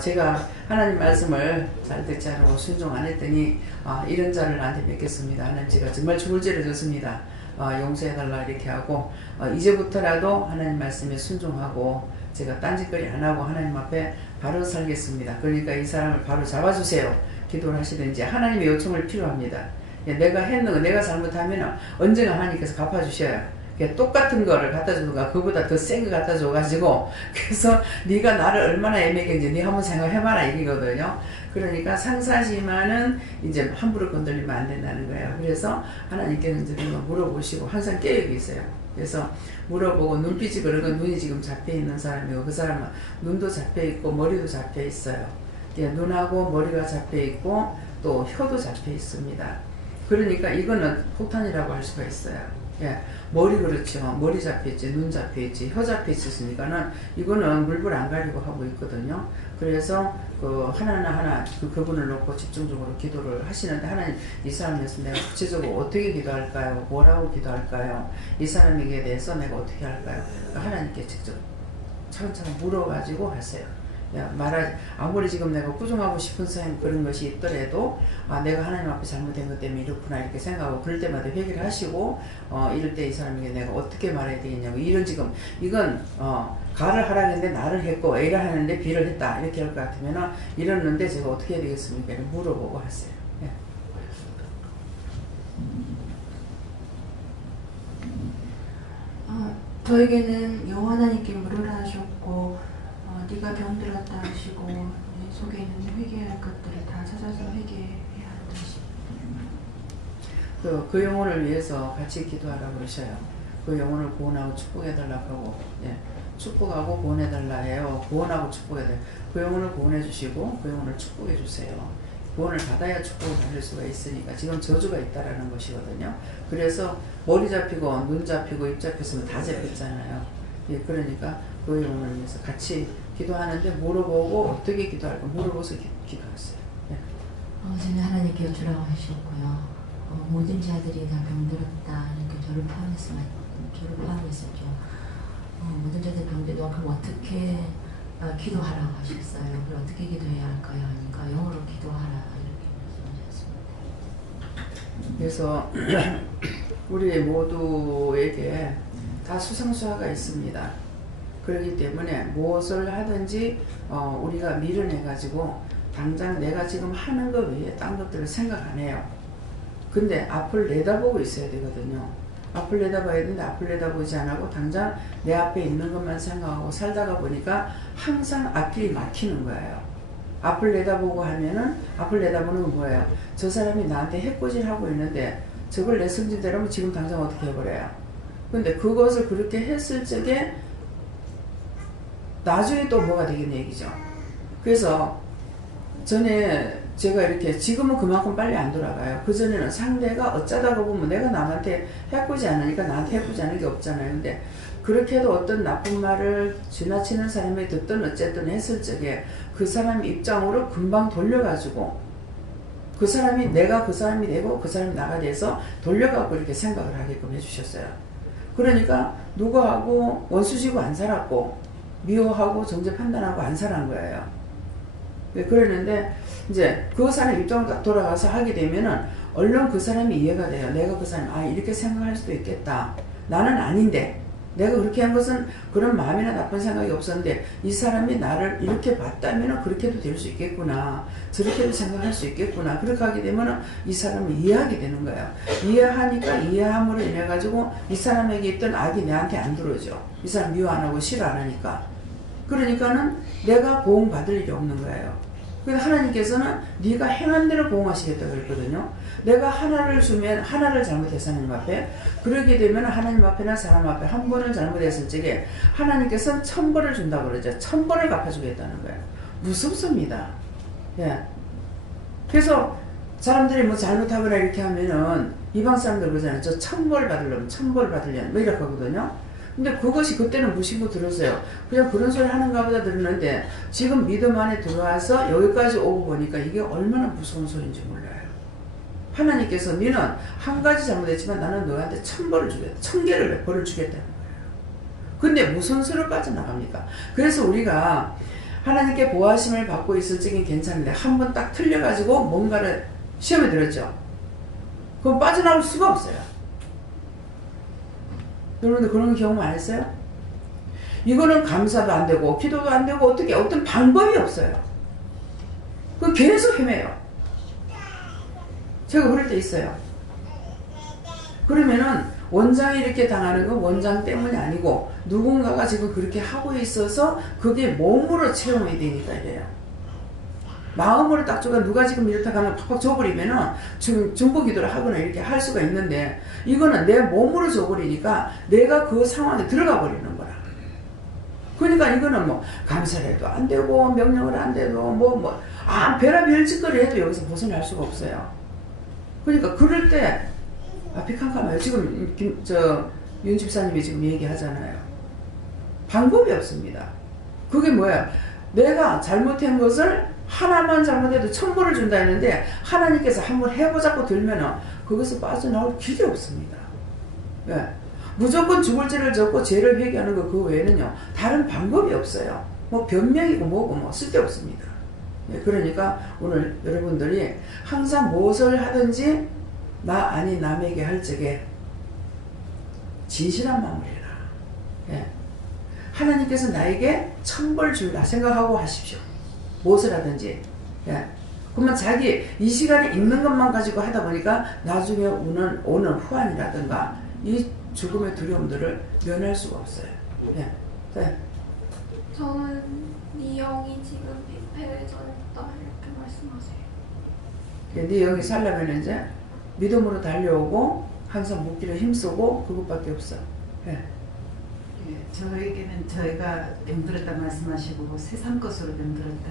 제가 하나님 말씀을 잘 듣지 않고 순종 안 했더니 이런 자를 나한테 맡겼습니다. 하나님 제가 정말 죽을 죄를 졌습니다. 용서해달라 이렇게 하고 이제부터라도 하나님 말씀에 순종하고 제가 딴짓거리 안 하고 하나님 앞에 바로 살겠습니다. 그러니까 이 사람을 바로 잡아주세요. 기도를 하시든지 하나님의 요청을 필요합니다. 내가 했는 거 내가 잘못하면 언젠가 하나님께서 갚아주셔요. 똑같은 거를 갖다 주는가 그보다 더 센 거 갖다 줘가지고 그래서 네가 나를 얼마나 애매했는지 네 한번 생각해봐라 이기거든요. 그러니까 상사지만은 이제 함부로 건드리면 안 된다는 거예요. 그래서 하나님께는 이제 물어보시고 항상 깨어있게 있어요. 그래서 물어보고 눈빛이 그러고 눈이 지금 잡혀있는 사람이고 그 사람은 눈도 잡혀있고 머리도 잡혀있어요. 눈하고 머리가 잡혀있고 또 혀도 잡혀있습니다. 그러니까 이거는 폭탄이라고 할 수가 있어요. 예, 머리 그렇죠. 머리 잡혀있지, 눈 잡혀있지, 혀 잡혀있으니까는 이거는 물불 안 가리고 하고 있거든요. 그래서 하나하나 그분을 놓고 집중적으로 기도를 하시는데 하나님 이 사람에서 내가 구체적으로 어떻게 기도할까요? 뭐라고 기도할까요? 이 사람에게 대해서 내가 어떻게 할까요? 하나님께 직접 차근차근 물어가지고 하세요. 아무리 지금 내가 꾸중하고 싶은 그런 것이 있더라도 내가 하나님 앞에 잘못된 것 때문에 이렇구나 이렇게 생각하고 그럴 때마다 회개를 하시고 이럴 때 이 사람에게 내가 어떻게 말해야 되겠냐고 이런 지금 이건 가를 하라 했는데 나를 했고 A를 하는데 B를 했다 이렇게 할 것 같으면 이러는데 제가 어떻게 해야 되겠습니까? 물어보고 하세요. 예. 저에게는 여호와 하나님께 물으라 하셨고 네가 병들었다 하시고 네 속에 있는 회개할 것들을 다 찾아서 회개해야 한다 하십니다. 그 영혼을 위해서 같이 기도하라고 그러셔요. 그 영혼을 구원하고 축복해달라고 하고 축복하고 구원해달라 해요. 구원하고 축복해달라. 그 영혼을 구원해 주시고 그 영혼을 축복해 주세요. 구원을 받아야 축복을 받을 수가 있으니까 지금 저주가 있다라는 것이거든요. 그래서 머리 잡히고 눈 잡히고 입 잡혔으면 다 잡혔잖아요. 그러니까 그 영혼을 위해서 같이 기도하는데 물어보고 어떻게 기도할까 물어보서 기도했어요. 네. 전에 하나님께 여쭈라고 하셨고요. 모든 자들이 다 병들었다 이렇게 저를 포함했었죠. 모든 자들 병들도 그럼 어떻게 기도하라고 하셨어요. 그럼 어떻게 기도해야 할까요? 하니까 영어로 기도하라 이렇게 말씀하셨습니다. 그래서 우리 모두에게 다 수상수화가 있습니다. 그렇기 때문에 무엇을 하든지 우리가 밀어내가지고 당장 내가 지금 하는 것 외에 딴 것들을 생각 안 해요. 근데 앞을 내다보고 있어야 되거든요. 앞을 내다봐야 되는데 앞을 내다보지 않고 당장 내 앞에 있는 것만 생각하고 살다가 보니까 항상 앞길이 막히는 거예요. 앞을 내다보고 하면은 앞을 내다보는 건 뭐예요? 저 사람이 나한테 해코지하고 있는데 저걸 내 성질대로 하면 지금 당장 어떻게 해버려요? 근데 그것을 그렇게 했을 적에 나중에 또 뭐가 되겠냐 얘기죠. 그래서 전에 제가 이렇게 지금은 그만큼 빨리 안 돌아가요. 그전에는 상대가 어쩌다가 보면 내가 남한테 해코지 않으니까 나한테 해코지 않은 게 없잖아요. 근데 그렇게 해도 어떤 나쁜 말을 지나치는 사람이 듣든 어쨌든 했을 적에 그 사람 입장으로 금방 돌려가지고 그 사람이 내가 그 사람이 되고 그 사람이 나가 돼서 돌려갖고 이렇게 생각을 하게끔 해주셨어요. 그러니까 누구하고 원수지고 안 살았고 미워하고 정죄 판단하고 안 살한 거예요. 그랬는데 이제 그 사람 입장으로 돌아가서 하게 되면은 얼른 그 사람이 이해가 돼요. 내가 그 사람 이렇게 생각할 수도 있겠다. 나는 아닌데 내가 그렇게 한 것은 그런 마음이나 나쁜 생각이 없었는데 이 사람이 나를 이렇게 봤다면 그렇게도 될 수 있겠구나. 저렇게도 생각할 수 있겠구나. 그렇게 하게 되면 이 사람을 이해하게 되는 거예요. 이해하니까 이해함으로 인해 가지고 이 사람에게 있던 악이 내한테 안 들어오죠. 이 사람 미워 안 하고 싫어 안 하니까. 그러니까는 내가 보응받을 일이 없는 거예요. 그래서 하나님께서는 네가 행한 대로 보응하시겠다고 그랬거든요. 내가 하나를 주면 하나를 잘못해서 하나님 앞에 그러게 되면 하나님 앞에나 사람 앞에 한 번을 잘못했을 적에 하나님께서는 1000번을 준다고 그러죠. 1000번을 갚아주겠다는 거예요. 무섭습니다. 예. 그래서 사람들이 뭐 잘못하거나 이렇게 하면은 이방 사람들 그러잖아요. 저 1000벌 받으려면 1000벌 받으려면 뭐 이렇게 하거든요. 근데 그것이 그때는 무심코 들었어요. 그냥 그런 소리 하는가 보다 들었는데 지금 믿음 안에 들어와서 여기까지 오고 보니까 이게 얼마나 무서운 소리인지 몰라요. 하나님께서 너는 한 가지 잘못했지만 나는 너한테 1000벌을 주겠다. 1000개를 벌을 주겠다는 거예요. 근데 무슨 소리를 빠져나갑니까? 그래서 우리가 하나님께 보호하심을 받고 있을 적엔 괜찮은데 한 번 딱 틀려가지고 뭔가를 시험에 들었죠. 그럼 빠져나올 수가 없어요. 여러분들 그런 경험 안 했어요? 이거는 감사도 안 되고 기도도 안 되고 어떤 방법이 없어요. 그 계속 헤매요. 제가 그럴 때 있어요. 그러면은 원장이 이렇게 당하는 건 원장 때문이 아니고 누군가가 지금 그렇게 하고 있어서 그게 몸으로 체험이 되니까 이래요. 마음으로 딱 줘가 누가 지금 이렇다 가면 팍팍 줘버리면은 중보기도를 하거나 이렇게 할 수가 있는데 이거는 내 몸으로 줘버리니까 내가 그 상황에 들어가 버리는 거라. 그러니까 이거는 뭐 감사를 해도 안 되고 명령을 안 돼도 별의별 짓거리 해도 여기서 벗어날 수가 없어요. 그러니까 그럴 때 pik한가마요. 지금 윤 집사님이 지금 얘기하잖아요. 방법이 없습니다. 그게 뭐예요? 내가 잘못한 것을 하나만 잘못해도 1000번을 준다 했는데 하나님께서 한번 해보자고 들면은 거기서 빠져나올 길이 없습니다. 예. 무조건 죽을 죄를 졌고 죄를 회개하는 거 그 외에는요 다른 방법이 없어요. 뭐 변명이고 뭐고 쓸데없습니다. 예. 그러니까 오늘 여러분들이 항상 무엇을 하든지 나 아닌 남에게 할 적에 진실한 마음을 해라. 예. 하나님께서 나에게 1000벌 줄다 생각하고 하십시오. 무엇을 하든지. 예. 그러면 자기 이 시간에 있는 것만 가지고 하다 보니까 나중에 오는 후환이라든가 이 죽음의 두려움들을 면할 수가 없어요. 예. 네. 저는 네 영이 지금 피폐해져 있다 이렇게 말씀하세요. 네 영이 살려면 이제 믿음으로 달려오고 항상 묻기를 힘쓰고 그것밖에 없어. 예. 저에게는 저희가 병들었다 말씀하시고 세상 것으로 병들었다.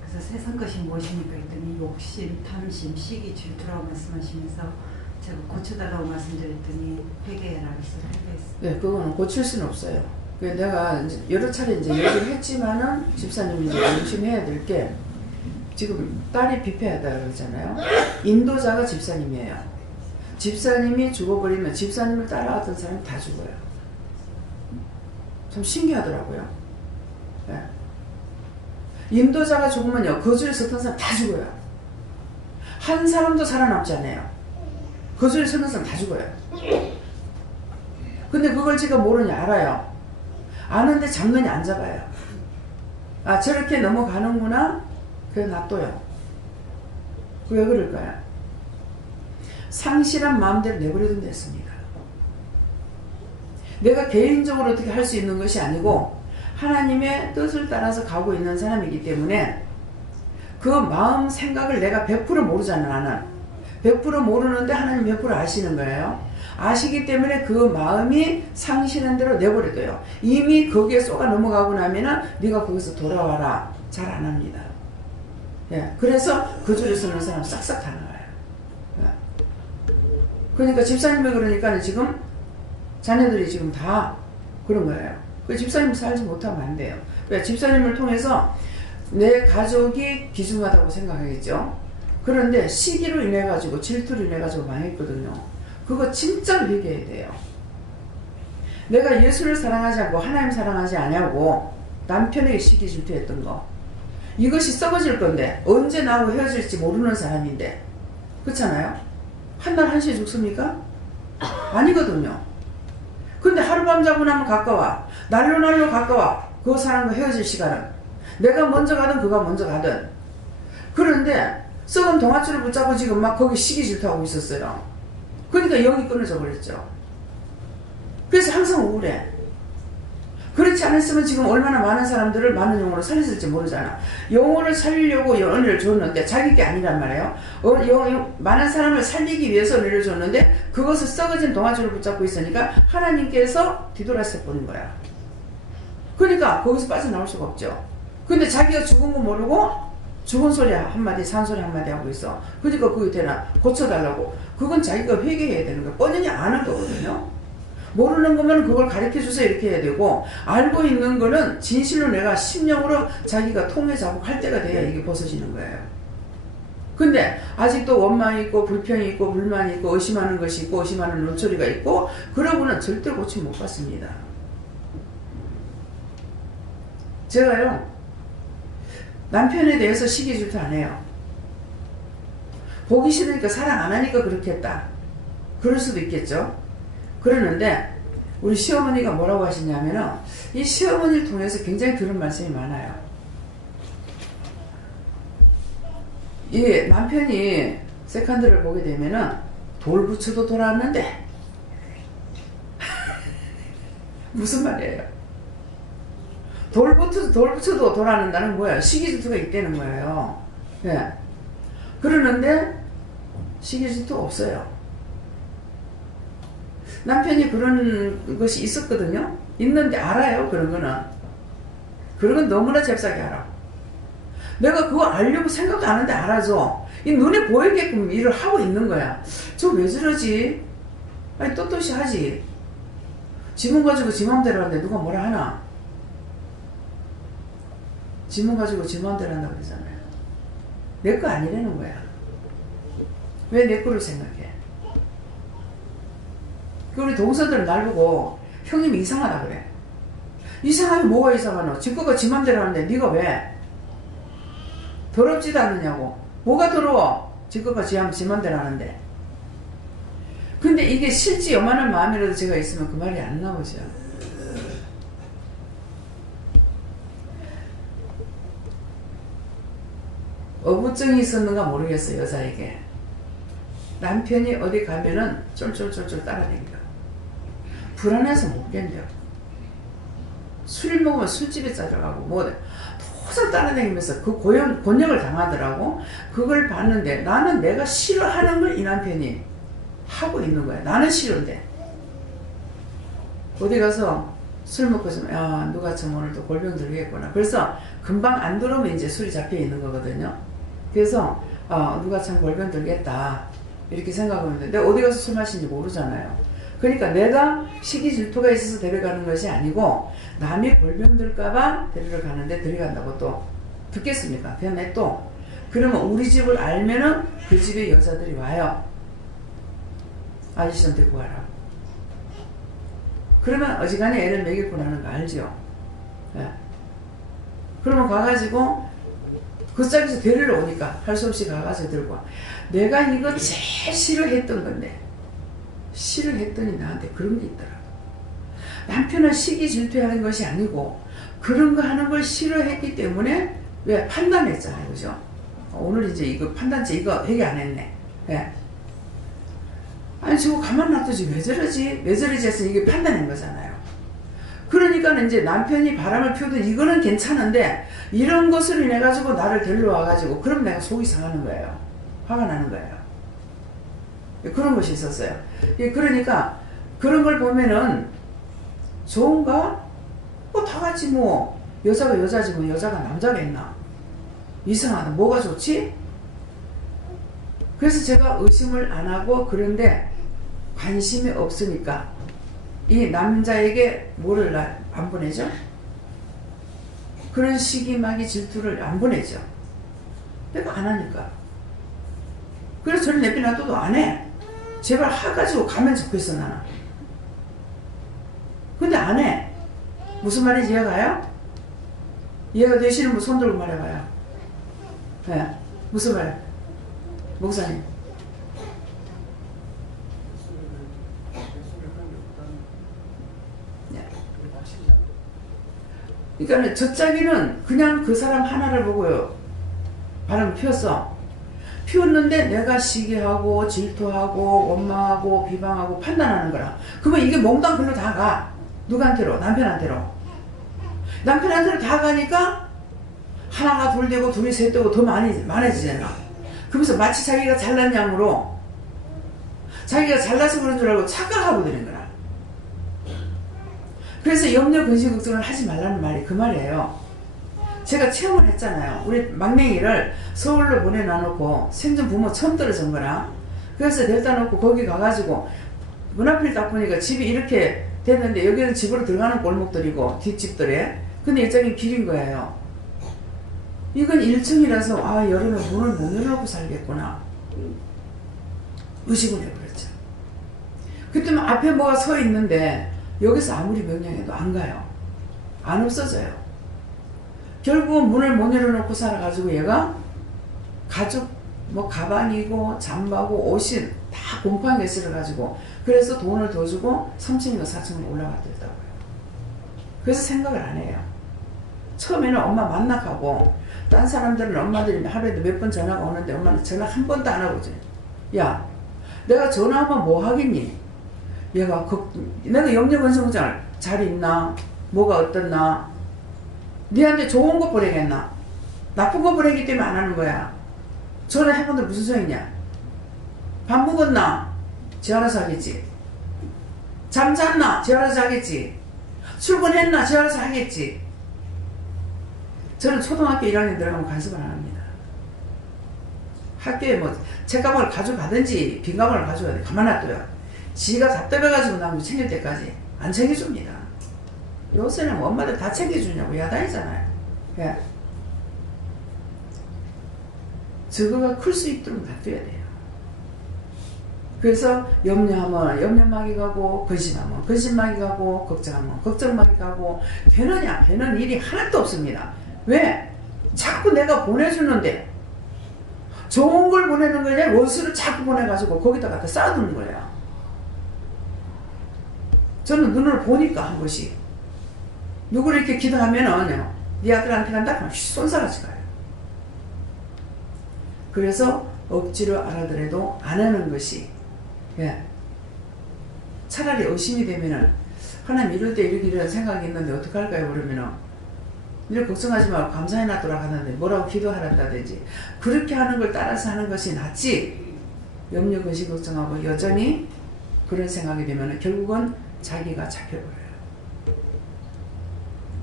그래서 세상 것이 무엇입니까 했더니 욕심, 탐심, 시기, 질투라고 말씀하시면서 제가 고쳐달라고 말씀드렸더니 회개해라 해서 회개했어요. 네, 그거는 고칠 수는 없어요. 내가 이제 여러 차례 이제 얘기를 했지만은 집사님이 이제 조심해야 될 게 지금 딸이 뷔페하다 그러잖아요. 인도자가 집사님이에요. 집사님이 죽어버리면 집사님을 따라갔던 사람이 다 죽어요. 참 신기하더라고요. 네. 인도자가 죽으면요, 거주에 섰던 사람 다 죽어요. 한 사람도 살아남지 않아요. 거주에 서는 사람 다 죽어요. 근데 그걸 제가 모르냐, 알아요. 아는데 장난이 안 잡아요. 아, 저렇게 넘어가는구나? 그래, 놔둬요. 왜 그럴까요? 상실한 마음대로 내버려둔 됐습니다. 내가 개인적으로 어떻게 할 수 있는 것이 아니고 하나님의 뜻을 따라서 가고 있는 사람이기 때문에 그 마음 생각을 내가 100% 모르잖아. 나는 100% 모르는데 하나님 100% 아시는 거예요. 아시기 때문에 그 마음이 상실한 대로 내버려둬요. 이미 거기에 쏘가 넘어가고 나면은 네가 거기서 돌아와라. 잘 안 합니다. 예, 그래서 그 줄에 서는 사람 싹싹 다 나와요. 예. 그러니까 집사님이 그러니까 지금 자녀들이 지금 다 그런 거예요. 그 집사님 살지 못하면 안 돼요. 왜? 집사님을 통해서 내 가족이 귀중하다고 생각하겠죠. 그런데 시기로 인해 가지고 질투로 인해 가지고 망했거든요. 그거 진짜로 얘기해야 돼요. 내가 예수를 사랑하지 않고 하나님 사랑하지 않냐고 남편에게 시기 질투했던 거, 이것이 썩어질 건데 언제 나하고 헤어질지 모르는 사람인데, 그렇잖아요. 한날 한시에 죽습니까? 아니거든요. 근데 하룻밤 자고 나면 가까워. 날로 가까워. 그 사람과 헤어질 시간은 내가 먼저 가든 그가 먼저 가든. 그런데 썩은 동아줄을 붙잡고 지금 막 거기 시기 질투하고 있었어요. 그러니까 영이 끊어져 버렸죠. 그래서 항상 우울해. 그렇지 않았으면 지금 얼마나 많은 사람들을 많은 영혼으로 살렸을지 모르잖아. 영혼을 살리려고 은혜를 줬는데 자기 게 아니란 말이에요. 많은 사람을 살리기 위해서 은혜를 줬는데 그것을 썩어진 동아줄을 붙잡고 있으니까 하나님께서 뒤돌아서 보는 거야. 그러니까 거기서 빠져나올 수가 없죠. 근데 자기가 죽은 거 모르고 죽은 소리 한마디 산소리 한마디 하고 있어. 그러니까 그게 되나 고쳐달라고. 그건 자기가 회개해야 되는 거야. 뻔히 아는 거거든요. 모르는 거면 그걸 가르쳐주세요 이렇게 해야 되고, 알고 있는 거는 진실로 내가 심령으로 자기가 통해 자복할 때가 돼야 이게 벗어지는 거예요. 근데 아직도 원망이 있고 불평이 있고 불만이 있고 의심하는 것이 있고 의심하는 눈초리가 있고 그러고는 절대 고침 못 받습니다. 제가요, 남편에 대해서 시기 질투 안 해요. 보기 싫으니까 사랑 안 하니까 그렇겠다. 그럴 수도 있겠죠. 그러는데 우리 시어머니가 뭐라고 하시냐면은, 이 시어머니를 통해서 굉장히 들은 말씀이 많아요. 이 남편이 세컨드를 보게 되면은 돌 붙여도 돌아왔는데 무슨 말이에요? 돌 붙여도 돌아왔는다는 뭐야? 시기질투가 있다는 거예요. 예. 그러는데 시기질투 없어요. 남편이 그런 것이 있었거든요. 있는데 알아요. 그런 거는. 그런 건 너무나 잽싸게 알아. 내가 그거 알려고 생각도 안 하는데 알아줘. 이 눈에 보이게끔 일을 하고 있는 거야. 저 왜 저러지? 아니 떳떳이 하지. 지문 가지고 지 맘대로 하는데 누가 뭐라 하나? 지문 가지고 지 맘대로 한다고 그러잖아요. 내 거 아니라는 거야. 왜 내 거를 생각해? 우리 동서들은 날 보고 형님이 이상하다 그래. 이상하면 뭐가 이상하노? 지 거가 지 맘대로 하는데 네가 왜? 더럽지도 않느냐고. 뭐가 더러워? 지 거가 지 맘대로 하는데. 근데 이게 실지 요만한 마음이라도 제가 있으면 그 말이 안 나오죠. 어부증이 있었는가 모르겠어요. 여자에게. 남편이 어디 가면은 쫄쫄쫄쫄 따라다녀. 불안해서 못 견뎌. 술 먹으면 술집에 찾아가고 뭐 도저히 따라다니면서 그 곤욕을 당하더라고. 그걸 봤는데 나는 내가 싫어하는 걸 이 남편이 하고 있는 거야. 나는 싫은데. 어디 가서 술 먹고 좀, 야, 누가 참 오늘도 골병 들겠구나. 그래서 금방 안 들어오면 이제 술이 잡혀 있는 거거든요. 그래서 누가 참 골병 들겠다 이렇게 생각하는데 내가 어디 가서 술 마시는지 모르잖아요. 그러니까 내가 시기 질투가 있어서 데려가는 것이 아니고 남이 골병 들까봐 데리러 가는데 데려간다고 또 듣겠습니까? 그냥 또 그러면 우리 집을 알면은 그 집에 여자들이 와요. 아저씨 좀 데리고 가라. 그러면 어지간히 애를 먹이고 나는 거 알죠? 예. 그러면 가가지고 그 짝에서 데리러 오니까 할 수 없이 가가지고 들고 와. 내가 이거 제일 싫어했던 건데 싫어했더니 나한테 그런 게 있더라. 남편은 시기 질투하는 것이 아니고 그런 거 하는 걸 싫어했기 때문에 왜 판단했잖아요. 그죠? 오늘 이제 이거 판단제 이거 회개 안 했네. 예. 아니 저거 가만 놔두지 왜 저러지? 왜 저러지 해서 이게 판단한 거잖아요. 그러니까 이제 남편이 바람을 피워도 이거는 괜찮은데 이런 것으로 인해 가지고 나를 데리러 와가지고 그럼 내가 속이 상하는 거예요. 화가 나는 거예요. 그런 것이 있었어요. 그러니까 그런 걸 보면은 좋은가? 뭐 다 같이 뭐 여자가 여자지 뭐 여자가 남자가 있나? 이상하다. 뭐가 좋지? 그래서 제가 의심을 안 하고 그런데 관심이 없으니까 이 남자에게 뭐를 안 보내죠? 그런 시기막이 질투를 안 보내죠. 내가 안 하니까. 그래서 저를 내비놔둬도 안 해. 제발 해가지고 가면 좋겠어 나는. 근데 안 해. 무슨 말인지 이해가요? 이해가 되시는 분 손 들고 말해봐요. 네. 무슨 말? 목사님. 그러니까 저 짝이는 그냥 그 사람 하나를 보고요. 바람을 피웠어. 피웠는데 내가 시기하고 질투하고 원망하고 비방하고 판단하는 거라. 그러면 이게 몽땅 글로 다 가. 누구한테로? 남편한테로. 남편한테로 다 가니까 하나가 둘 되고 둘이 셋 되고 더 많아지잖아. 그러면서 마치 자기가 잘난 양으로 자기가 잘나서 그런 줄 알고 착각하고 되는 거라. 그래서 염려 근심 걱정을 하지 말라는 말이 그 말이에요. 제가 체험을 했잖아요. 우리 막냉이를 서울로 보내놔놓고 생전 부모 처음 떨어진 거라. 그래서 데려다 놓고 거기 가가지고 문 앞을 딱 보니까 집이 이렇게 됐는데 여기는 집으로 들어가는 골목들이고 뒷집들에 근데 이쪽이 길인 거예요. 이건 1층이라서 아 여름에 문을 못 열어놓고 살겠구나 의식을 해버렸죠. 그때는 앞에 뭐가 서 있는데 여기서 아무리 명령해도 안 가요. 안 없어져요. 결국은 문을 못 열어놓고 살아가지고 얘가 가죽 뭐 가방이고 잠바고 옷이 다 곰팡이에 쓸어가지고 그래서 돈을 더 주고 3층인가 4층으로 올라갔더라고요. 그래서 생각을 안 해요. 처음에는 엄마 만나가고 딴 사람들은 엄마들이 하루에도 몇 번 전화가 오는데 엄마는 전화 한 번도 안 하고 야 내가 전화하면 뭐 하겠니? 얘가 내가 염려건성장 잘 있나? 뭐가 어떻나? 니한테 좋은 거 보내겠나? 나쁜 거 보내기 때문에 안 하는 거야. 전화해본들 무슨 소용이냐? 밥 먹었나? 지 알아서 하겠지. 잠 잤나? 지 알아서 하겠지. 출근했나? 지 알아서 하겠지. 저는 초등학교 1학년 들어가면 간섭을 안 합니다. 학교에 뭐 책가방을 가져가든지 빈 가방을 가져가든지 가만 놔둬요. 지가 답답해가지고 나무 챙길 때까지 안 챙겨줍니다. 요새는 뭐 엄마들 다 챙겨주냐고 야단이잖아요. 예. 저거가 클 수 있도록 놔둬야 돼요. 그래서 염려하면 염려막이 가고 근심하면 근심막이 가고 걱정하면 걱정막이 가고 되느냐 되는 일이 하나도 없습니다. 왜? 자꾸 내가 보내주는데 좋은 걸 보내는 거냐 원수를 자꾸 보내가지고 거기다 갖다 쌓아두는 거예요. 저는 눈을 보니까 한 번씩 누구를 이렇게 기도하면은 네 아들한테 간다? 그럼 쏜살같이 가요. 그래서 억지로 알아더라도 안 하는 것이 예. 차라리 의심이 되면은 하나님 이럴 때 이런 생각이 있는데 어떡할까요? 그러면은 이렇게 걱정하지 말고 감사해 놔두라 하는데 뭐라고 기도하란다든지 그렇게 하는 걸 따라서 하는 것이 낫지 염려 근심 걱정하고 여전히 그런 생각이 되면은 결국은 자기가 잡혀버려요.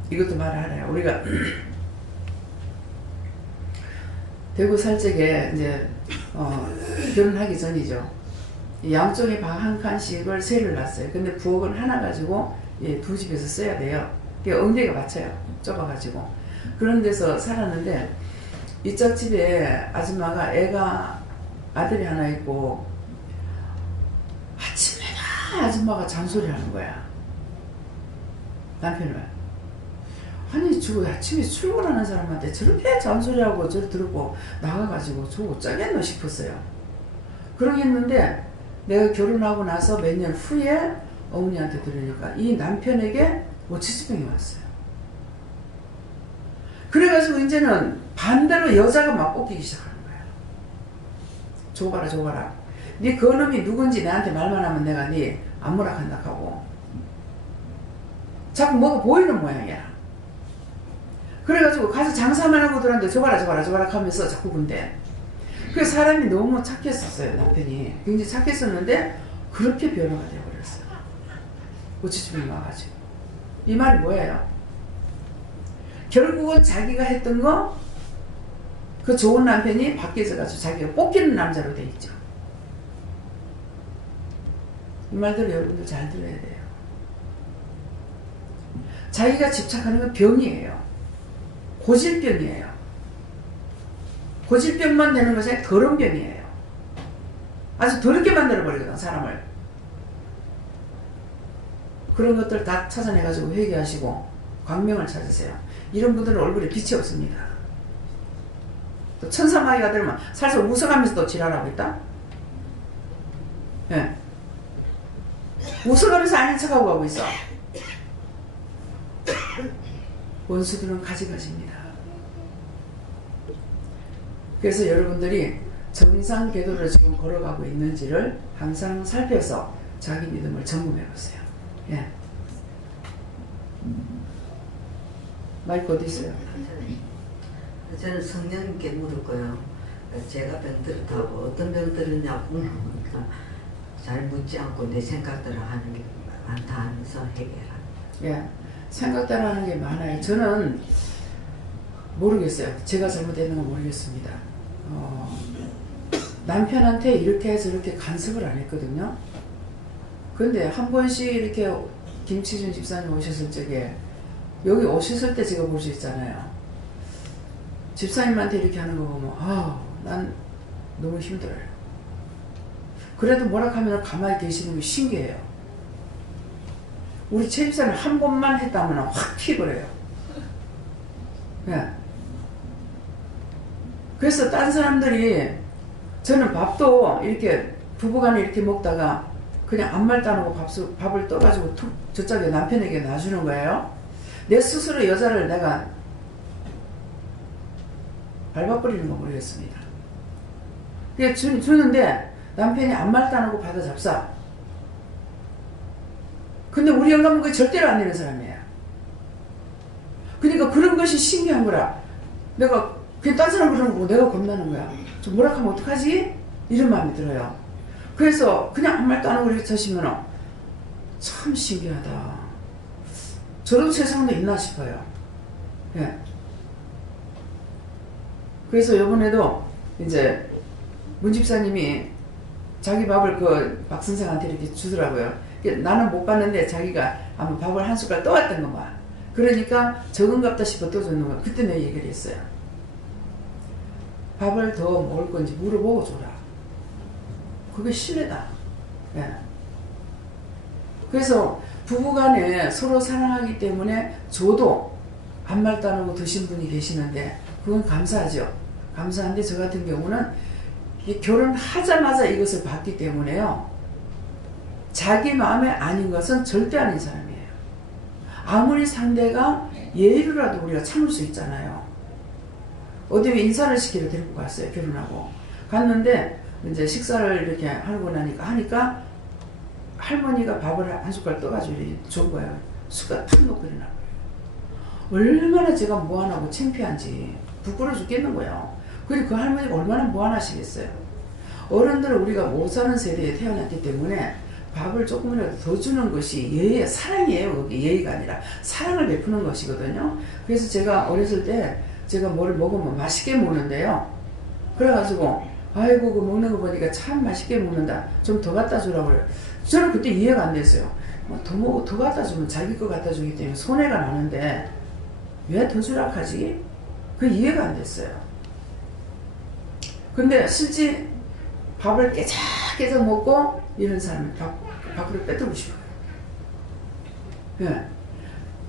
이것도 말하래요. 우리가 대구 살 적에 이제 결혼하기 전이죠. 양쪽에 방 한 칸씩을 세를 놨어요. 근데 부엌은 하나 가지고 두 집에서 써야 돼요. 엉덩이가 맞춰요. 좁아가지고. 그런 데서 살았는데 이쪽 집에 아줌마가 아들이 하나 있고 아침에나 아줌마가 잔소리 하는 거야. 남편을. 아니 저 아침에 출근하는 사람한테 저렇게 잔소리하고 저를 들고 나가가지고 저거 어쩌겠노 싶었어요. 그러겠는데 내가 결혼하고 나서 몇 년 후에 어머니한테 들으니까 이 남편에게 오치즈병이 왔어요. 그래가지고 이제는 반대로 여자가 막 꽂히기 시작하는 거야. 줘봐라 줘봐라. 네 그놈이 누군지 나한테 말만 하면 내가 네 안무락한다 하고 자꾸 뭐가 보이는 모양이야. 그래가지고 가서 장사만 하고 들었는데 줘봐라 줘봐라 줘봐라 하면서 자꾸 군대. 그 사람이 너무 착했었어요. 남편이 굉장히 착했었는데 그렇게 변화가 되어버렸어요. 오치즈병이 와가지고. 이 말이 뭐예요? 결국은 자기가 했던 거 그 좋은 남편이 바뀌어져가지고 자기가 뽑히는 남자로 돼 있죠. 이 말대로 여러분들 잘 들어야 돼요. 자기가 집착하는 건 병이에요. 고질병이에요. 고질병만 되는 것이 아니라 더러운 병이에요. 아주 더럽게 만들어버리거든 사람을. 그런 것들 다 찾아내가지고 회개하시고 광명을 찾으세요. 이런 분들은 얼굴에 빛이 없습니다. 또 천사마귀가 들면 살살 웃어가면서 또 지랄하고 있다? 예. 웃어가면서 아닌 척하고 가고 있어. 원수들은 가지가지입니다. 그래서 여러분들이 정상 궤도를 지금 걸어가고 있는지를 항상 살펴서 자기 믿음을 점검해 보세요. 예. 마이크 어디 있어요? 저는 성령님께 물었고요. 제가 병들었다고 어떤 병들었냐고 물으니까 잘 묻지 않고 내 생각대로 하는 게 많다 하면서 해결하는. 예, 생각대로 하는 게 많아요. 저는 모르겠어요. 제가 잘못했는 건 모르겠습니다. 남편한테 이렇게 저렇게 간섭을 안 했거든요. 근데 한 번씩 이렇게 김치준 집사님 오셨을 적에 여기 오셨을 때 제가 볼 수 있잖아요. 집사님한테 이렇게 하는 거 보면 난 너무 힘들어요. 그래도 뭐라 하면 가만히 계시는 게 신기해요. 우리 최 집사님 한 번만 했다면 확 튀버려요. 네. 그래서 딴 사람들이 저는 밥도 이렇게 부부간에 이렇게 먹다가 그냥 아무 말도 안 하고 밥을 떠가지고 툭 저쪽에 남편에게 놔주는 거예요. 내 스스로 여자를 내가 밟아버리는 거 모르겠습니다. 그게 주는데 남편이 아무 말도 안 하고 받아 잡사. 근데 우리 영감은 그게 절대로 안 되는 사람이에요. 그러니까 그런 것이 신기한 거라. 내가 그냥 딴 사람 그러는 거 보고 내가 겁나는 거야. 좀 뭐라 하면 어떡하지? 이런 마음이 들어요. 그래서 그냥 아무 말도 안 하고 이렇게 하시면 참 신기하다. 저런 세상도 있나 싶어요. 예. 그래서 이번에도 이제 문 집사님이 자기 밥을 그 박 선생한테 이렇게 주더라고요. 나는 못 봤는데 자기가 아마 밥을 한 숟갈 떠왔던 거야. 그러니까 적은갑다 싶어 떠줬는 거야. 그때 내가 얘기를 했어요. 밥을 더 먹을 건지 물어보고 줘라. 그게 신뢰다. 예. 그래서 부부간에 서로 사랑하기 때문에 저도 한 말도 안 하고 드신 분이 계시는데 그건 감사하죠. 감사한데 저 같은 경우는 결혼하자마자 이것을 봤기 때문에요. 자기 마음에 아닌 것은 절대 아닌 사람이에요. 아무리 상대가 예의로라도 우리가 참을 수 있잖아요. 어디 인사를 시키러 데리고 갔어요. 결혼하고. 갔는데 이제 식사를 이렇게 하고 하니까 할머니가 밥을 한 숟갈 떠가지고 이렇게 준 거예요. 숟갈 탁 놓고 일어나 거예요. 얼마나 제가 무안하고 창피한지 부끄러워 죽겠는 거예요. 그리고 그 할머니가 얼마나 무안하시겠어요. 어른들은 우리가 못 사는 세대에 태어났기 때문에 밥을 조금이라도 더 주는 것이 예의, 사랑이에요. 그게 예의가 아니라 사랑을 베푸는 것이거든요. 그래서 제가 어렸을 때 제가 뭐를 먹으면 맛있게 먹는데요. 그래가지고 아이고 그 먹는 거 보니까 참 맛있게 먹는다. 좀 더 갖다 주라고 그래요. 저는 그때 이해가 안 됐어요. 더 갖다 주면 자기 거 갖다 주기 때문에 손해가 나는데 왜 더 주라 하지? 그 이해가 안 됐어요. 근데 실제 밥을 깨작깨작 먹고 이런 사람이 밖으로 빼들고 싶어요. 예.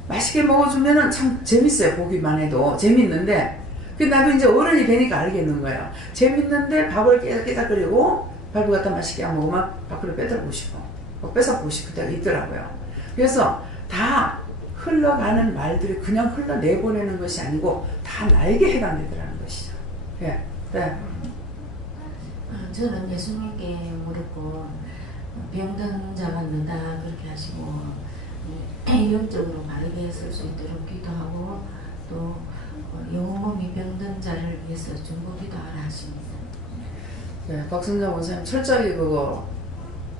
맛있게 먹어주면은 참 재밌어요. 보기만 해도 재밌는데 나도 이제 어른이 되니까 알겠는 거예요. 재밌는데 밥을 깨작깨작거리고 밥을 갖다 맛있게 안 먹으면 밖으로 빼들고 싶어. 뺏어보고 싶을 때가 있더라고요. 그래서 다 흘러가는 말들이 그냥 흘러내보내는 것이 아니고 다 나에게 해당되더라는 것이죠. 예. 네. 저는 예수님께 물었고 병든 자가 는다 그렇게 하시고 영적으로 바르게 설 수 있도록 기도하고 또 영몸이 병든 자를 위해서 중보기도하라 하십니다. 네, 박성장 원사님 철저하게 그거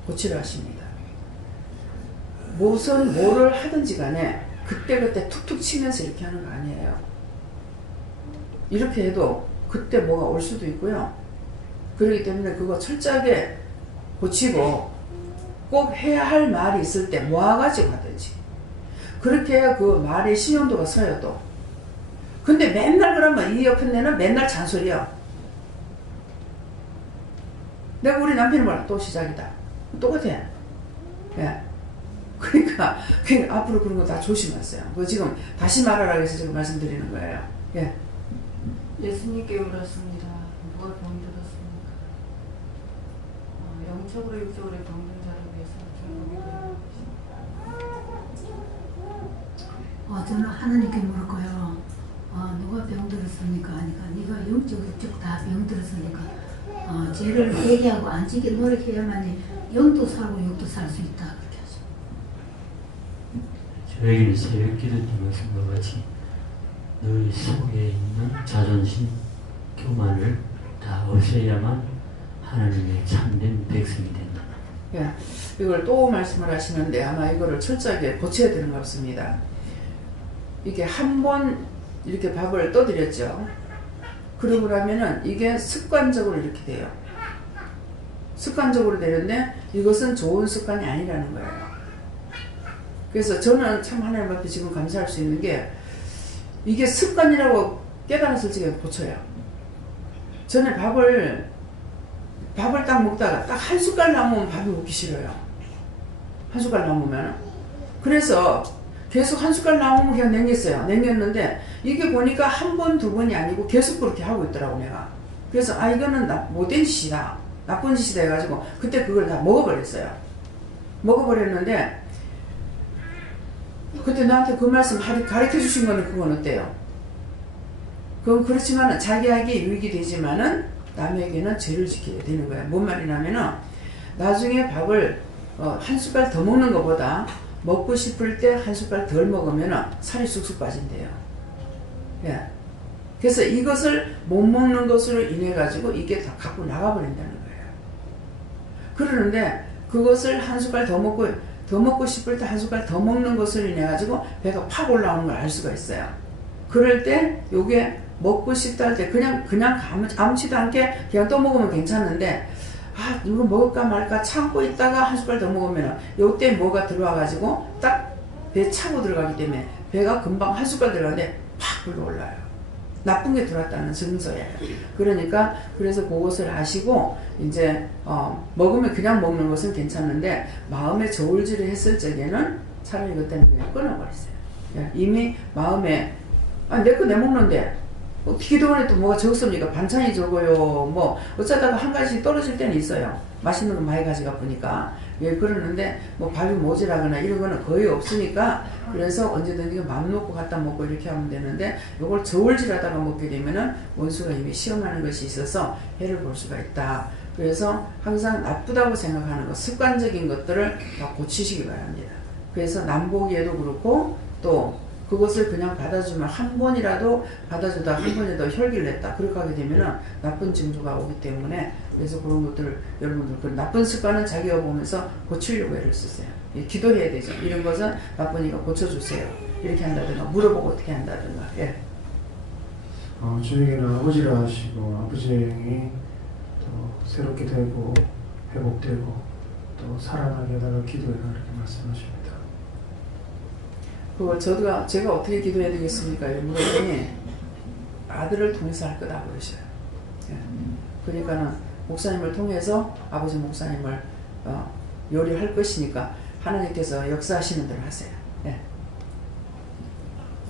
고치려 하십니다. 무슨 뭐를 하든지 간에 그때그때 툭툭 치면서 이렇게 하는 거 아니에요. 이렇게 해도 그때 뭐가 올 수도 있고요. 그렇기 때문에 그거 철저하게 고치고 꼭 해야 할 말이 있을 때 모아가지고 하든지 그렇게 해야 그 말의 신용도가 서요 또. 근데 맨날 그러면 이 옆에 내는 맨날 잔소리야. 내가 우리 남편이 말해 또 시작이다. 똑같아. 예. 그러니까 앞으로 그런 거 다 조심하세요. 그거 지금 다시 말하라고 해서 지금 말씀드리는 거예요. 예. 예수님께 물었습니다. 누가 병들었습니까? 영적으로 육적으로 병든 자를 위해서 저는 하나님께 물을 거예요. 누가 병들었습니까? 하니까 네가 영적 육적 다 병들었으니까 죄를 회개하고 안 지게 노력해야만이 영도 살고 육도 살 수 있다. 그렇게 하죠. 저에게는 새벽 기도 때 말씀과 같이 너희 속에 있는 자존심, 교만을 다 없애야만 하나님의 참된 백성이 된다. 예, 이걸 또 말씀을 하시는데 아마 이거를 철저하게 고쳐야 되는 것 같습니다. 이게 한 번 이렇게 밥을 떠드렸죠. 그러고 나면은 이게 습관적으로 이렇게 돼요. 습관적으로 되는데 이것은 좋은 습관이 아니라는 거예요. 그래서 저는 참 하나님 앞에 지금 감사할 수 있는 게 이게 습관이라고 깨달았을 적에 고쳐요. 전에 밥을 딱 먹다가 딱 한 숟갈 남으면 밥이 먹기 싫어요. 한 숟갈 남으면. 그래서 계속 한 숟갈 남으면 그냥 냉겼어요. 냉겼는데 이게 보니까 한 번, 두 번이 아니고 계속 그렇게 하고 있더라고 내가. 그래서 이거는 못된 짓이다. 나쁜 짓이다 해가지고 그때 그걸 다 먹어버렸어요. 먹어버렸는데 그때 나한테 그 말씀 가르쳐 주신 거는 그건 어때요? 그건 그렇지만은 자기에게 유익이 되지만은 남에게는 죄를 지키게 되는 거야. 뭔 말이냐면은 나중에 밥을 한 숟갈 더 먹는 것보다 먹고 싶을 때 한 숟갈 덜 먹으면은 살이 쑥쑥 빠진대요. 예. 그래서 이것을 못 먹는 것으로 인해 가지고 이게 다 갖고 나가버린다는 거예요. 그러는데 그것을 한 숟갈 더 먹고 싶을 때 한 숟갈 더 먹는 것을 인해 가지고 배가 팍 올라오는 걸 알 수가 있어요. 그럴 때 요게 먹고 싶다 할 때 그냥 아무렇지도 않게 그냥 또 먹으면 괜찮은데 이거 먹을까 말까 참고 있다가 한 숟갈 더 먹으면 요때 뭐가 들어와 가지고 딱 배 차고 들어가기 때문에 배가 금방 한 숟갈 들어가는데 팍 불러올라요. 나쁜 게 들어왔다는 증서예요. 그러니까 그래서 그것을 아시고 이제 먹으면 그냥 먹는 것은 괜찮은데 마음에 저울질을 했을 적에는 차라리 이것 때문에 그냥 끊어버리세요. 이미 마음에 내 거 내 먹는데 기도원에 또 뭐가 적습니까? 반찬이 적어요. 뭐 어쩌다가 한 가지 떨어질 때는 있어요. 맛있는 거 많이 가져가 보니까. 예, 그러는데 뭐 밥이 모자라거나 이런 거는 거의 없으니까 그래서 언제든지 마음 놓고 갖다 먹고 이렇게 하면 되는데 요걸 저울질하다가 먹게 되면은 원수가 이미 시험하는 것이 있어서 해를 볼 수가 있다. 그래서 항상 나쁘다고 생각하는 것, 습관적인 것들을 다 고치시기 바랍니다. 그래서 남보기에도 그렇고 또 그것을 그냥 받아주면 한 번이라도 받아주다 한 번이라도 혈기를 냈다. 그렇게 하게 되면은 나쁜 징조가 오기 때문에 그래서 그런 것들을 여러분들 그 나쁜 습관은 자기가 보면서 고치려고 애를 쓰세요. 기도해야 되죠. 이런 것은 나쁘니까 고쳐주세요. 이렇게 한다든가 물어보고 어떻게 한다든가. 예. 저에게는 아버지라 하시고 아버지 형이 새롭게 되고 회복되고 또 살아나게 해달라고 기도해라 이렇게 말씀하십니다. 그걸 제가 어떻게 기도해야 되겠습니까? 물었더니 아들을 통해서 할 거다 그러셔요. 예. 그러니까는 목사님을 통해서 아버지 목사님을 요리할 것이니까 하나님께서 역사하시는 대로 하세요. 예.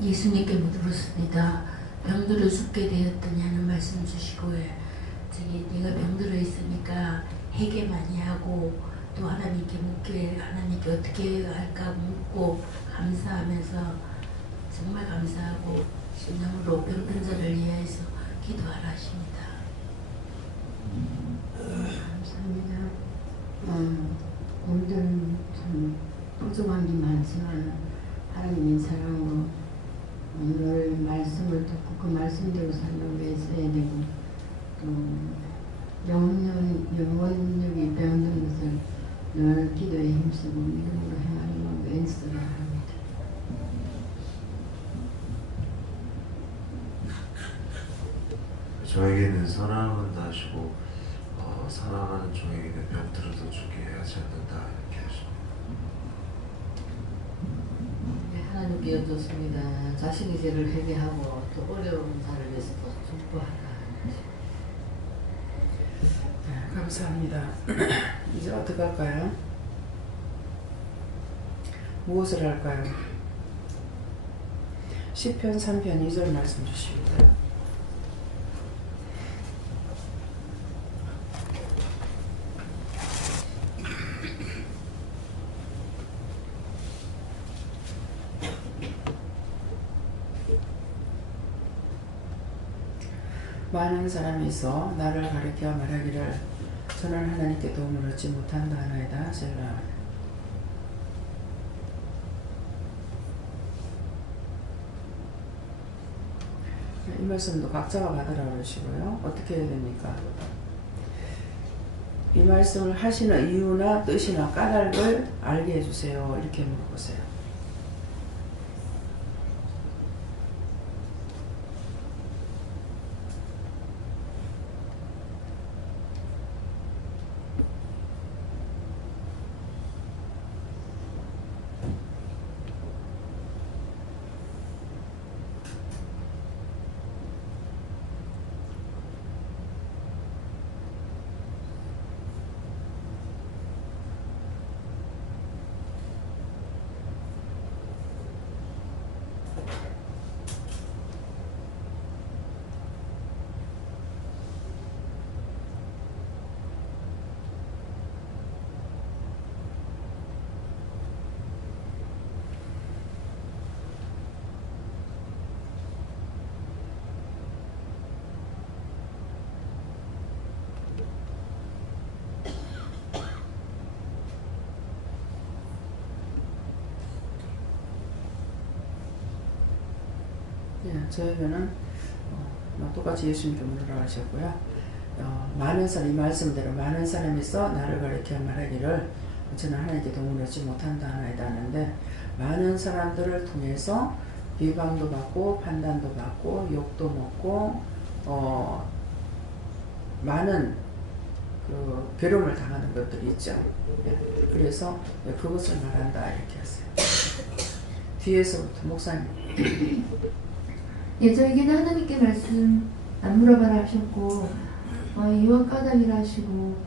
예수님께 물었습니다. 병들어 죽게 되었더니 하는 말씀 주시고 네가 병들어 있으니까 회개 많이 하고 또 하나님께 묻게 하나님께 어떻게 할까 묻고 감사하면서 정말 감사하고 심령으로 병든 자를 위해서 기도하라 하십니다. 감사합니다. 오늘은 참 부족한 게 많지만 하나님의 사랑으로 늘 말씀을 듣고 그 말씀대로 살면 왜 써야 되고 또 영혼력이 배우는 것을 늘 기도에 힘쓰고 믿음으로 행하는 걸 왼쓰라 합니다. 저에게는 사랑한다 하시고 사랑하는 종에게는 병들어도 죽게 하지 않는다 이렇게 하십니다. 네, 하나님께 여쭙습니다. 자신의 죄를 회개하고 또 어려운 자를 위해서 또 축복하라. 네, 감사합니다. 이제 어떻게 할까요? 무엇을 할까요? 시편 3편 2절 말씀 주십니다. 많은 사람이 있어 나를 가리켜 말하기를 저는 하나님께 도움을 얻지 못한다 하나이다. 셀라. 이 말씀도 각자가 받으라 그러시고요. 어떻게 해야 됩니까? 이 말씀을 하시는 이유나 뜻이나 까닭을 알게 해주세요. 이렇게 물어보세요. 예, 저에게는 똑같이 예수님께 물으라 하셨고요. 많은 사람, 이 말씀대로 많은 사람이 있어 나를 가리켜 말하기를 저는 하나님께 도움을 얻지 못한다 하나이다 하는데 많은 사람들을 통해서 비방도 받고 판단도 받고 욕도 먹고 많은 그 괴로움을 당하는 것들이 있죠. 예, 그래서 그것을 말한다 이렇게 했어요. 뒤에서부터 목사님. 예, 저에게는 하나님께 말씀 안 물어봐라 하셨고 이와 까닭이라 하시고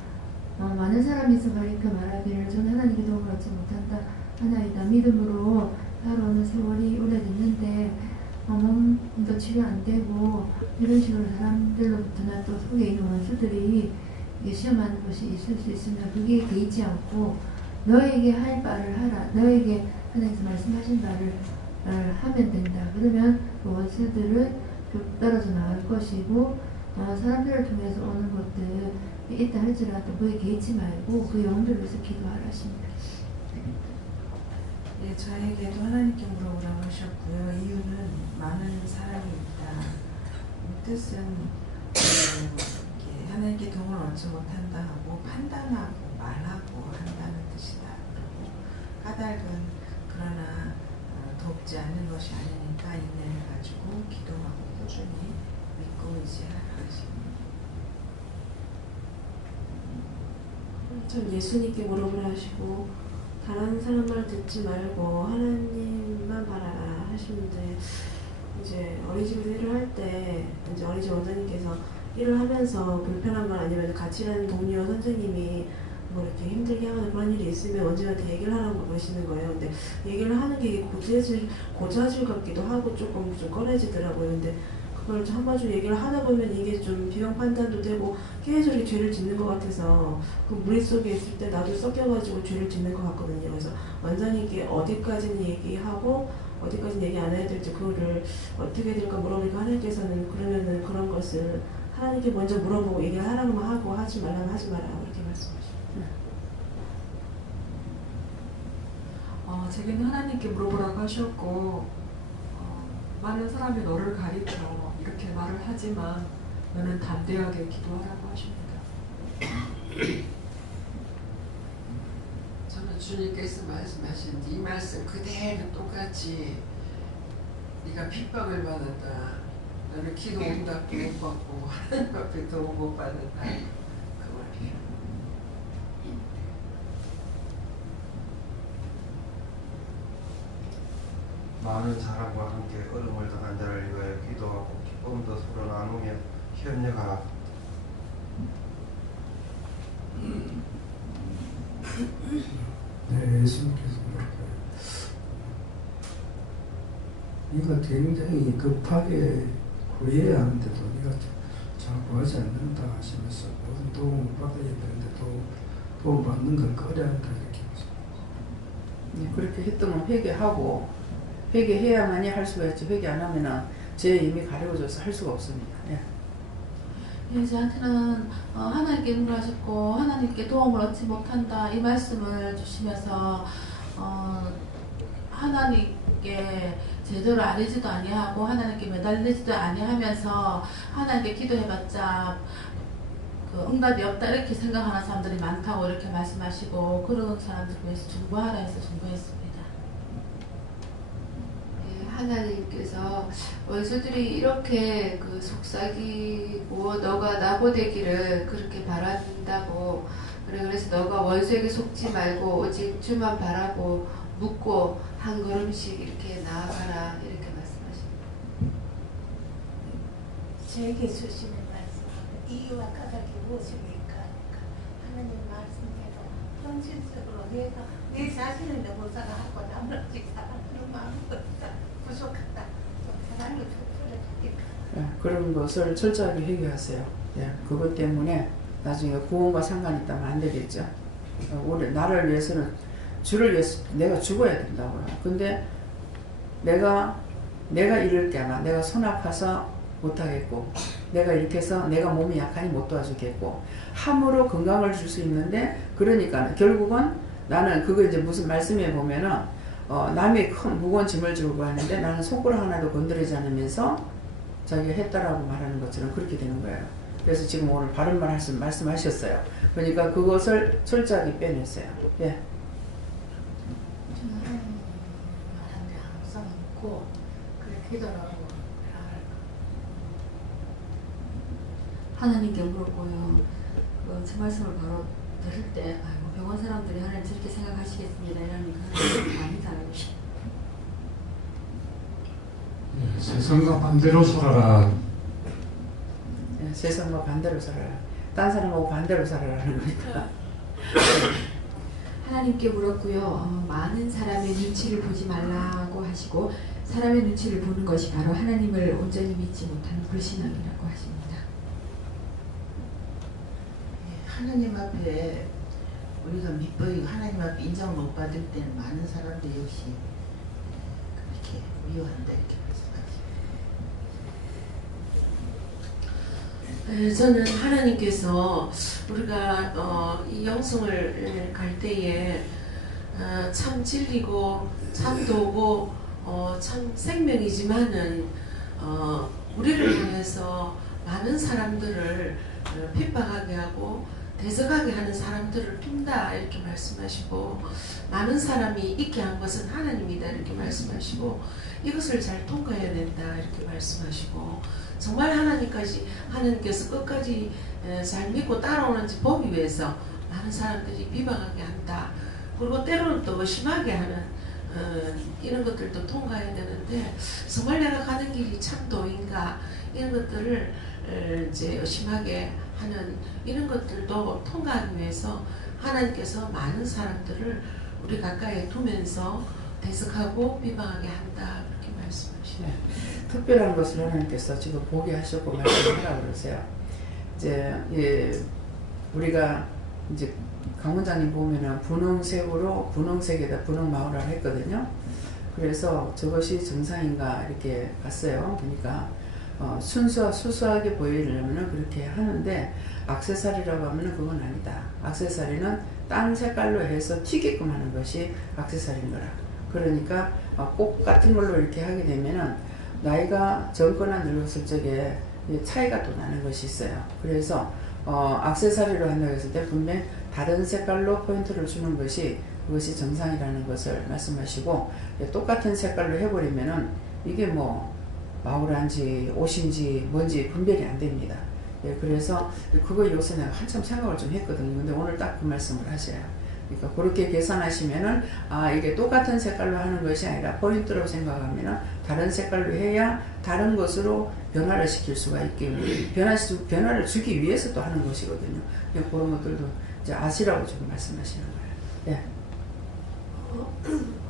많은 사람이 있어 가리켜 말하기를 저는 하나님께 도움을 얻지 못한다 하나이다. 믿음으로 살아오는 세월이 오래됐는데 몸도 치료 안 되고 이런 식으로 사람들로부터나 또 속에 있는 원수들이 시험하는 것이 있을 수 있으면 그게 개의치 않고 너에게 할 바를 하라. 너에게 하나님께서 말씀하신 바를 하면 된다. 그러면 그 원수들은 떨어져 나갈 것이고 사람들을 통해서 오는 것들 있다 할지라도 그에 개의치 말고 그 영혼들을 위해서 기도하라 하십니다. 예, 저에게도 하나님께 물어보라고 하셨고요. 이유는 많은 사람이 있다. 뜻은 하나님께 도움을 얻지 못한다 하고 판단하고 말하고 한다는 뜻이다. 그리고 까닭은 그러나 돕지 않는 것이 아니니까 인내를 가지고 기도하고 꾸준히 믿고 의지하라 하십니다. 참 예수님께 물어보라 하시고 다른 사람 말 듣지 말고 하나님만 바라라 하시는데 이제 어린이집에서 일을 할 때 이제 어린이집 원장님께서 일을 하면서 불편한 건 아니면 같이 일하는 동료 선생님이 뭐 이렇게 힘들게 하거나 그런 일이 있으면 원장님한테 얘기를 하라고 그러시는 거예요. 근데 얘기를 하는 게 고자질 같기도 하고 조금 좀 꺼려지더라고요. 근데 그걸 한 번 좀 얘기를 하다 보면 이게 좀 비용 판단도 되고 계속 이렇게 죄를 짓는 것 같아서 그 무리 속에 있을 때 나도 섞여가지고 죄를 짓는 것 같거든요. 그래서 원장님께 어디까지는 얘기하고 어디까지는 얘기 안 해야 될지 그거를 어떻게 될까 물어보니까 하나님께서는 그러면은 그런 것을 하나님께 먼저 물어보고 얘기를 하라고만 하고 하지 말라면 하지 마라 그렇게 말씀하셨어요. 제게는 하나님께 물어보라고 하셨고 많은 사람이 너를 가리켜 이렇게 말을 하지만 너는 담대하게 기도하라고 하십니다. 저는 주님께서 말씀하신 이 말씀 그대로 똑같이 네가 핍박을 받았다. 너는 기도 응답도 못 받고 하나님 앞에 도움 못 받았다. 그 말이에요. 많은 사람과 함께 어려움을 당한 자를 위하여 기도하고 기쁨도 서로 나누며 협력하라. 네, 예수님께서 네가 굉장히 급하게 구해야 하는데도 네가 잘 구하지 않는다 하시면서 모든 도움을 받아야 되는데 도움 받는 건 꺼려한다 이렇게 네, 그렇게 했던 건 회개하고 회개해야만이 할 수가 있지 회개 안 하면은 죄 이미 가려워져서 할 수가 없습니다. 예. 예, 저한테는 하나님께 물어하셨고 하나님께 도움을 얻지 못한다 이 말씀을 주시면서 하나님께 제대로 아뢰지도 아니하고 하나님께 매달리지도 아니하면서 하나님께 기도해봤자 그 응답이 없다 이렇게 생각하는 사람들이 많다고 이렇게 말씀하시고 그런 사람들 위해서 중보하라 해서 중보했습니다. 하나님께서 원수들이 이렇게 그 속삭이고 너가 나고되기를 그렇게 바란다고 그래서 너가 원수에게 속지 말고 오직 주만 바라고 묻고 한 걸음씩 이렇게 나아가라 이렇게 말씀하십니다. 제게 주시는 말씀 이유와 까닭이 무엇입니까? 하나님 말씀대로 현실적으로 내가 내 자신을 모사가 하고 남을 사랑하는 마음보다 부족하다. 사랑을 베풀어주니까. 그런 것을 철저하게 회개하세요. 예, 그것 때문에 나중에 구원과 상관이 있다면 안 되겠죠. 우리 나를 위해서는 주를 위해서 내가 죽어야 된다고요. 근데 내가 이럴 때만 내가 손 아파서 못하겠고 내가 이렇게 해서 내가 몸이 약하니 못 도와주겠고 함으로 건강을 줄 수 있는데 그러니까 결국은 나는 그거 이제 무슨 말씀에 보면은 남이 큰 무거운 짐을 지고 하는데 나는 손가락 하나도 건드리지 않으면서 자기가 했다라고 말하는 것처럼 그렇게 되는 거예요. 그래서 지금 오늘 바른 말 말씀하셨어요. 그러니까 그것을 철저하게 빼냈어요. 예. 저는 하나님한테 항상 묻고 그렇게 기도하고 하나님께 물었고요. 제 말씀을 바로 들을 때 아이고 병원 사람들이 하나님 저렇게 생각하시겠습니다 이러니까 하나님 많이 다르시. 세상과 반대로 살아라. 예, 세상과 반대로 살아라. 딴 사람하고 반대로 살아라는 거니까. 하나님께 물었고요. 많은 사람의 눈치를 보지 말라고 하시고 사람의 눈치를 보는 것이 바로 하나님을 온전히 믿지 못하는 불신앙이라고 하십니다. 하나님 앞에 우리가 밑보이고 하나님 앞에 인정을 못 받을 때는 많은 사람들 역시 그렇게 미워한다 이렇게 말씀하십니다. 저는 하나님께서 우리가 이 영성을 갈 때에 참 진리고 참 도고 참 생명이지만은 우리를 통해서 많은 사람들을 핍박하게 하고 대적하게 하는 사람들을 푼다 이렇게 말씀하시고 많은 사람이 있게 한 것은 하나님이다 이렇게 말씀하시고 이것을 잘 통과해야 된다 이렇게 말씀하시고 정말 하나님께서 끝까지 잘 믿고 따라오는지 보기 위해서 많은 사람들이 비방하게 한다. 그리고 때로는 또 의심하게 하는 이런 것들도 통과해야 되는데 정말 내가 가는 길이 참도인가 이런 것들을 이제 의심하게 하는 이런 것들도 통과하기 위해서 하나님께서 많은 사람들을 우리 가까이에 두면서 대적하고 비방하게 한다 그렇게 말씀하시네요. 네. 특별한 것을 하나님께서 지금 보게 하셨고 말씀하라고 그러세요. 이제 우리가 이제 강 원장님 보면은 분홍색으로 분홍색에다 분홍마우라를 했거든요. 그래서 저것이 정상인가 이렇게 봤어요. 그러니까 수수하게 보이려면 그렇게 하는데 액세서리라고 하면 그건 아니다. 액세서리는 딴 색깔로 해서 튀게끔 하는 것이 액세서리인 거라. 그러니까 꽃 같은 걸로 이렇게 하게 되면은 나이가 젊거나 늙었을 적에 차이가 또 나는 것이 있어요. 그래서 액세서리로 한다고 했을 때 분명 다른 색깔로 포인트를 주는 것이 그것이 정상이라는 것을 말씀하시고 똑같은 색깔로 해버리면은 이게 뭐 마우라인지 옷인지 뭔지 분별이 안 됩니다. 그래서 그거 요새 내가 한참 생각을 좀 했거든요. 근데 오늘 딱 그 말씀을 하셔요. 그러니까 그렇게 계산하시면은 이게 똑같은 색깔로 하는 것이 아니라 포인트로 생각하면은 다른 색깔로 해야 다른 것으로 변화를 시킬 수가 있게 변화를 주기 위해서 또 하는 것이거든요. 그런 것들도 이제 아시라고 지금 말씀하시는 거예요. 예.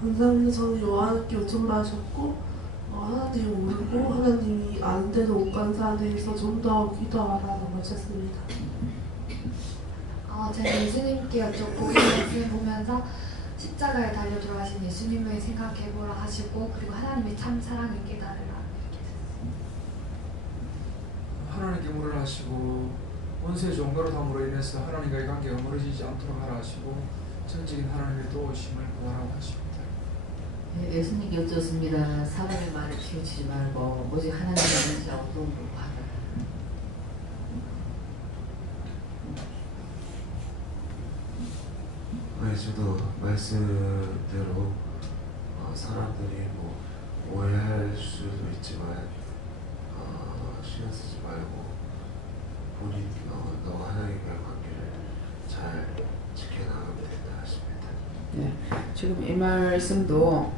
원장님께서는 요한께 요청을 하셨고 하나님을 모르고 하나님이 아는데도 못 간 사람에 대해서 좀 더 기도하라고 하셨습니다. 제가 예수님께 여쭙고 말씀 보면서 십자가에 달려 돌아가신 예수님을 생각해보라 하시고 그리고 하나님의 참 사랑을 깨달으라 이렇게 하셨습니다. 하나님께 물을 하시고 원수의 종가로담으로 인해서 하나님과의 관계가 멀어지지 않도록 하라 하시고 전적인 하나님의 도우심을 구하라고 하십니다. 네, 예수님께 여쭙습니다. 사람의 말을 키우치지 말고 오직 하나님의 말씀을 얻도록 하라. 네, 저도 말씀대로 사람들이 뭐 오해할 수도 있지만 신경 쓰지 말고 본인 너와 하나님과의 관계를 잘 지켜나가면 된다 하십니다. 네, 지금 이 말씀도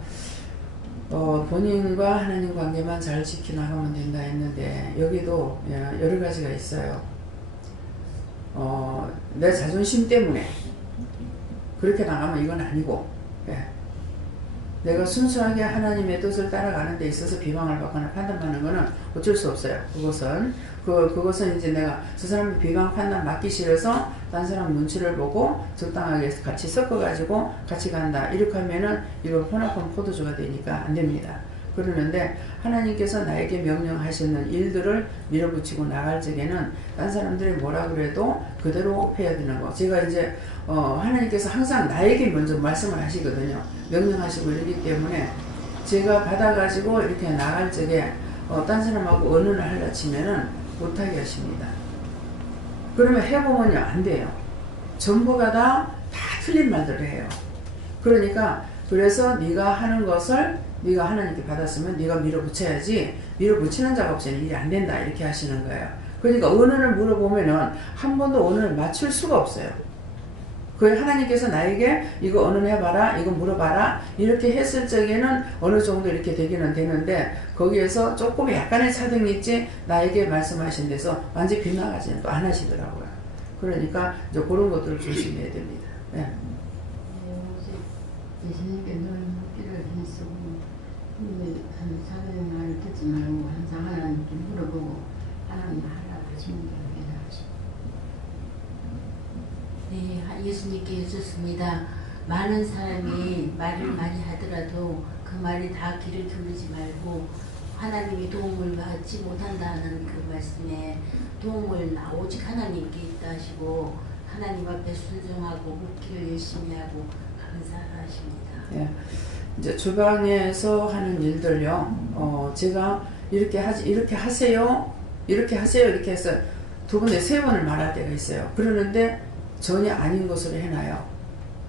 본인과 하나님 관계만 잘 지켜나가면 된다 했는데 여기도 여러 가지가 있어요. 내 자존심 때문에 그렇게 나가면 이건 아니고 내가 순수하게 하나님의 뜻을 따라가는 데 있어서 비방을 받거나 판단받는 것은 어쩔 수 없어요. 그것은 이제 내가 저 사람의 비방 판단 받기 싫어서 딴 사람 눈치를 보고 적당하게 같이 섞어가지고 같이 간다. 이렇게 하면은 이건 혼합한 포도주가 되니까 안 됩니다. 그러는데 하나님께서 나에게 명령하시는 일들을 밀어붙이고 나갈 적에는 딴 사람들이 뭐라 그래도 그대로 해야 되는 거. 제가 이제 하나님께서 항상 나에게 먼저 말씀을 하시거든요. 명령하시고 이러기 때문에 제가 받아가지고 이렇게 나갈 적에 딴 사람하고 언어를 하려 치면은 못하게 하십니다. 그러면 해보면요 안 돼요. 전부가 다 틀린 말들을 해요. 그러니까 그래서 네가 하는 것을 네가 하나님께 받았으면 네가 밀어붙여야지 밀어붙이는 자가 없으면 일이 안 된다 이렇게 하시는 거예요. 그러니까 언어를 물어보면은 한 번도 언어를 맞출 수가 없어요. 그 하나님께서 나에게 이거 언어해봐라 이거 물어봐라 이렇게 했을 적에는 어느 정도 이렇게 되기는 되는데 거기에서 조금 약간의 차등이 있지 나에게 말씀하신 데서 완전히 빗나가지는 또 안 하시더라고요. 그러니까 이제 그런 것들을 조심해야 됩니다. 네. 예수님께 늘 묻기를 했으고 사람의 말을 듣지 말고 항상 하나님께 물어보고 하나님 하라 하시는 대로 네, 예수님께 여쭙습니다. 많은 사람이 말을 많이 하더라도 그 말이 다 귀를 기울이지 말고 하나님의 도움을 받지 못한다는 그 말씀에 도움을 오직 하나님께 있다 하시고 하나님 앞에 순종하고 묵기를 열심히 하고 감사하십니다. 예. 이제 주방에서 하는 일들요. 제가 이렇게 하세요. 이렇게 해서 두 번에 세 번을 말할 때가 있어요. 그러는데 전혀 아닌 것으로 해놔요.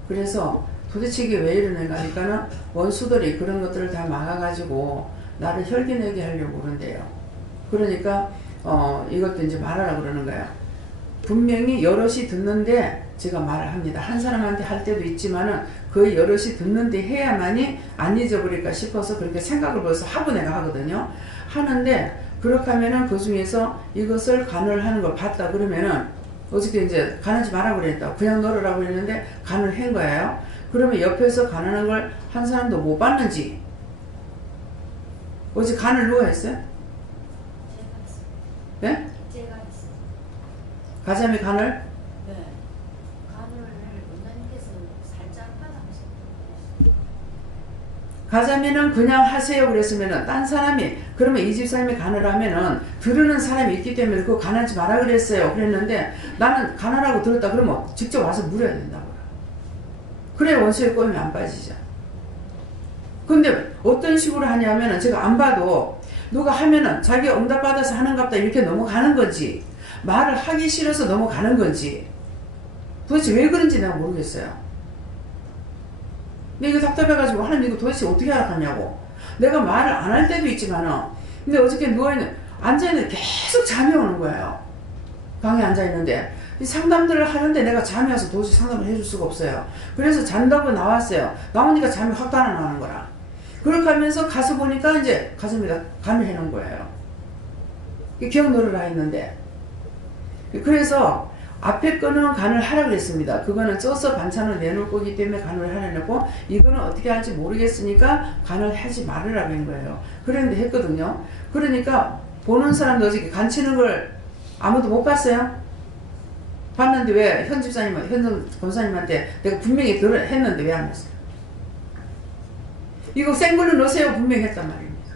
그래서 도대체 이게 왜 이러는가 하니까는 원수들이 그런 것들을 다 막아가지고 나를 혈기내게 하려고 그런대요. 그러니까 이것도 이제 말하라 그러는 거예요. 분명히 여럿이 듣는데 제가 말을 합니다. 한 사람한테 할 때도 있지만은 거의 여럿이 듣는데 해야만이 안 잊어버릴까 싶어서 그렇게 생각을 벌써 하고 내가 하거든요. 하는데 그렇게 하면은 그 중에서 이것을 간을 하는 걸 봤다 그러면은 어저께 이제 간하지 말라고 그랬다. 그냥 넣으라고 그랬는데 간을 한 거예요. 그러면 옆에서 간하는 걸 한 사람도 못 봤는지 어제 간을 누가 했어요? 네? 제가 했어요. 가자미 간을? 네. 간을 원장님께서 살짝 받아보셨어요. 가자미는 그냥 하세요 그랬으면은 딴 사람이 그러면 이 집사님이 간을 하면은 들으는 사람이 있기 때문에 그거 간하지 마라 그랬어요. 그랬는데 나는 간하라고 들었다 그러면 직접 와서 물어야 된다고. 그래 원수에 꼬이면 안 빠지죠. 근데 어떤 식으로 하냐면은 제가 안 봐도 누가 하면은 자기가 응답받아서 하는갑다 이렇게 넘어가는 건지 말을 하기 싫어서 넘어가는 건지 도대체 왜 그런지 내가 모르겠어요. 근데 이거 답답해가지고 하나님 이거 도대체 어떻게 알아가냐고. 내가 말을 안 할 때도 있지만은 근데 어저께 누워있는 앉아있는데 계속 잠이 오는 거예요. 방에 앉아있는데 이 상담들을 하는데 내가 잠이 와서 도저히 상담을 해줄 수가 없어요. 그래서 잔다고 나왔어요. 나오니까 잠이 확 달아나는 거라. 그렇게 하면서 가서 보니까 이제 가슴에다 간을 해놓은 거예요. 기억 넣으라 했는데. 그래서 앞에 거는 간을 하라 그랬습니다. 그거는 쪄서 반찬을 내놓을 거기 때문에 간을 하려고 이거는 어떻게 할지 모르겠으니까 간을 하지 말으라고 한 거예요. 그런데 했거든요. 그러니까 보는 사람도 어저께 간 치는 걸 아무도 못 봤어요? 봤는데 왜 현 집사님, 현 권사님한테 내가 분명히 했는데 왜 안 했어요? 이거 생걸로 넣으세요 분명히 했단 말입니다.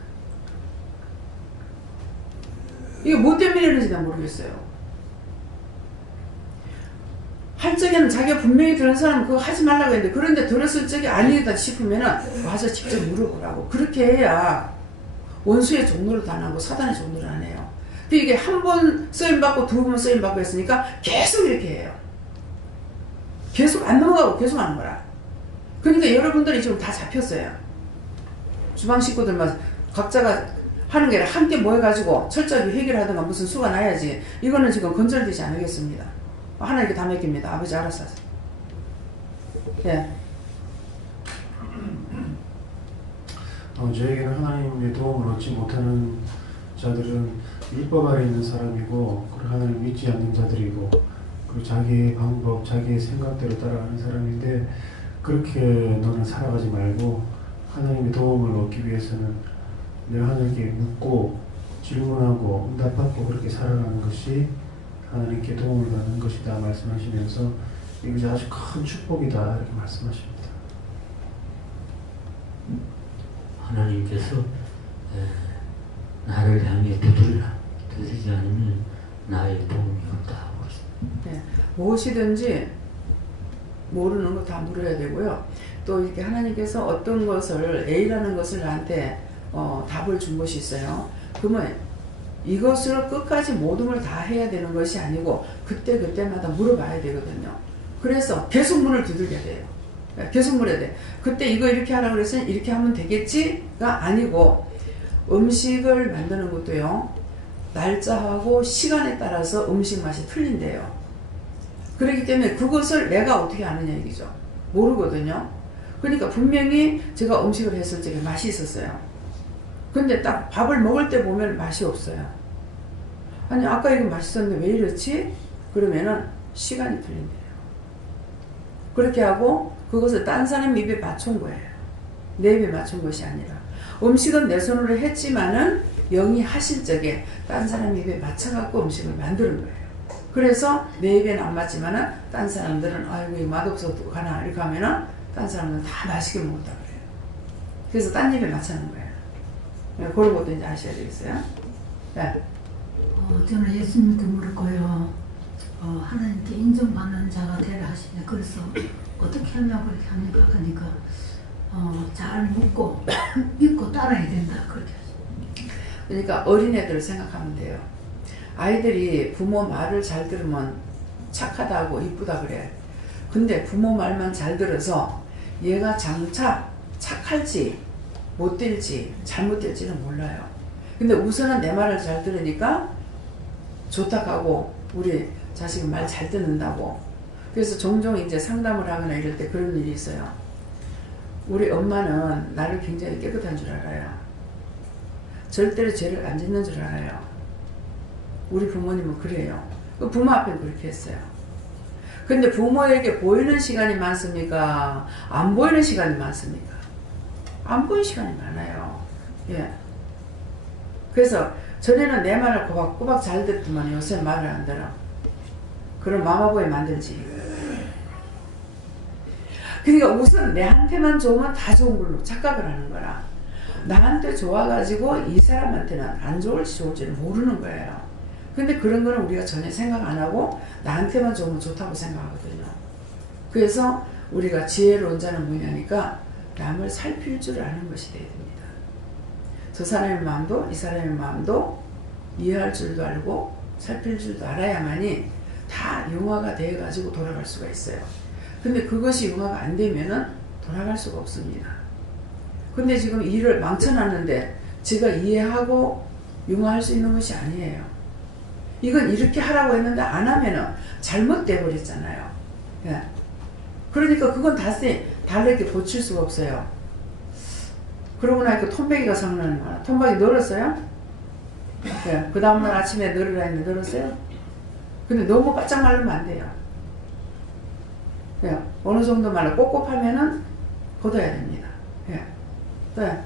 이게 뭐 때문에 이러는지 난 모르겠어요. 할 적에는 자기가 분명히 들은 사람은 그거 하지 말라고 했는데 그런데 들었을 적에 아니다 싶으면은 와서 직접 물어보라고. 그렇게 해야 원수의 종로를 다 나고 사단의 종로를 안 해요. 근데 이게 한 번 쓰임받고 두 번 쓰임받고 했으니까 계속 이렇게 해요. 계속 안 넘어가고 계속 하는 거라. 그러니까 여러분들이 지금 다 잡혔어요. 주방 식구들만 각자가 하는 게 아니라 함께 모여가지고 철저하게 해결하든가 무슨 수가 나야지. 이거는 지금 건절되지 않겠습니다. 하나님께 다 맡깁니다. 아버지 알아서 하세요. 예. 저에게는 하나님의 도움을 얻지 못하는 자들은 율법 아래 있는 사람이고 그리고 하나님을 믿지 않는 자들이고 그리고 자기의 방법, 자기의 생각대로 따라가는 사람인데 그렇게 너는 살아가지 말고 하나님의 도움을 얻기 위해서는 내가 하나님께 묻고 질문하고 응답받고 그렇게 살아가는 것이 하나님께 도움을 받는 것이다 말씀하시면서 이것이 아주 큰 축복이다 이렇게 말씀하십니다. 하나님께서 나를 향해 두드리라. 두드리지 않으면 나의 도움이 없다 하고 있습니다. 네, 무엇이든지 모르는 거 다 물어야 되고요. 또 이렇게 하나님께서 어떤 것을 A라는 것을 나한테 답을 준 것이 있어요. 그러면 이것을 끝까지 모든 걸 다 해야 되는 것이 아니고 그때마다 물어봐야 되거든요. 그래서 계속 문을 두들겨야 돼요. 계속 물어야 돼. 그때 이거 이렇게 하라고 그랬으니 이렇게 하면 되겠지가 아니고 음식을 만드는 것도요. 날짜하고 시간에 따라서 음식 맛이 틀린대요. 그렇기 때문에 그것을 내가 어떻게 아느냐 얘기죠. 모르거든요. 그러니까 분명히 제가 음식을 했을 적에 맛이 있었어요. 근데 딱 밥을 먹을 때 보면 맛이 없어요. 아니 아까 이거 맛있었는데 왜 이렇지? 그러면은 시간이 틀린대요. 그렇게 하고 그것을 딴 사람 입에 맞춘 거예요. 내 입에 맞춘 것이 아니라. 음식은 내 손으로 했지만은 영이 하실 적에 딴 사람 입에 맞춰갖고 음식을 만드는 거예요. 그래서 내 입에는 안 맞지만은 딴 사람들은 아이고 이거 맛없어 가나 이렇게 하면은 딴 사람들은 다 맛있게 먹었다 그래요. 그래서 딴 입에 맞추는 거예요. 그런 것도 이제 아셔야 되겠어요. 네. 저는 예수님께 물을 거예요. 하나님께 인정받는 자가 되라 하시네. 그래서 어떻게 하냐고 그렇게 합니까? 그러니까 잘 묻고 믿고 따라야 된다 그렇게 하시네. 그러니까 어린애들을 생각하면 돼요. 아이들이 부모 말을 잘 들으면 착하다고 이쁘다 그래. 근데 부모 말만 잘 들어서 얘가 장차 착할지 못될지 잘못될지는 몰라요. 근데 우선은 내 말을 잘 들으니까 좋다 하고 우리 자식은 말 잘 듣는다고. 그래서 종종 이제 상담을 하거나 이럴 때 그런 일이 있어요. 우리 엄마는 나를 굉장히 깨끗한 줄 알아요. 절대로 죄를 안 짓는 줄 알아요. 우리 부모님은 그래요. 그 부모 앞에는 그렇게 했어요. 근데 부모에게 보이는 시간이 많습니까? 안 보이는 시간이 많습니까? 안 보이는 시간이 많아요. 예. 그래서 전에는 내 말을 꼬박꼬박 잘 듣더만 요새 말을 안 들어. 그럼 마마보이 만들지. 그러니까 우선 내한테만 좋으면 다 좋은 걸로 착각을 하는 거라. 나한테 좋아가지고 이 사람한테는 안 좋을지 좋을지를 모르는 거예요. 근데 그런 거는 우리가 전혀 생각 안 하고 나한테만 좋으면 좋다고 생각하거든요. 그래서 우리가 지혜로운 자는 뭐냐니까 남을 살필 줄 아는 것이 되어야 됩니다. 저 사람의 마음도 이 사람의 마음도 이해할 줄도 알고 살필 줄도 알아야만이 다 융화가 되어가지고 돌아갈 수가 있어요. 근데 그것이 융화가 안 되면은 돌아갈 수가 없습니다. 근데 지금 일을 망쳐놨는데 제가 이해하고 융화할 수 있는 것이 아니에요. 이건 이렇게 하라고 했는데 안 하면은 잘못돼 버렸잖아요. 예. 그러니까 그건 다르게 고칠 수가 없어요. 그러고 나니까 톰백이가 생각나는 거야. 톰백이 늘었어요? 예. 그 다음날 아침에 늘으라 했는데 늘었어요? 근데 너무 바짝 마르면 안 돼요. 예. 어느 정도 말라 꼿꼿하면은 걷어야 됩니다. 예. 네.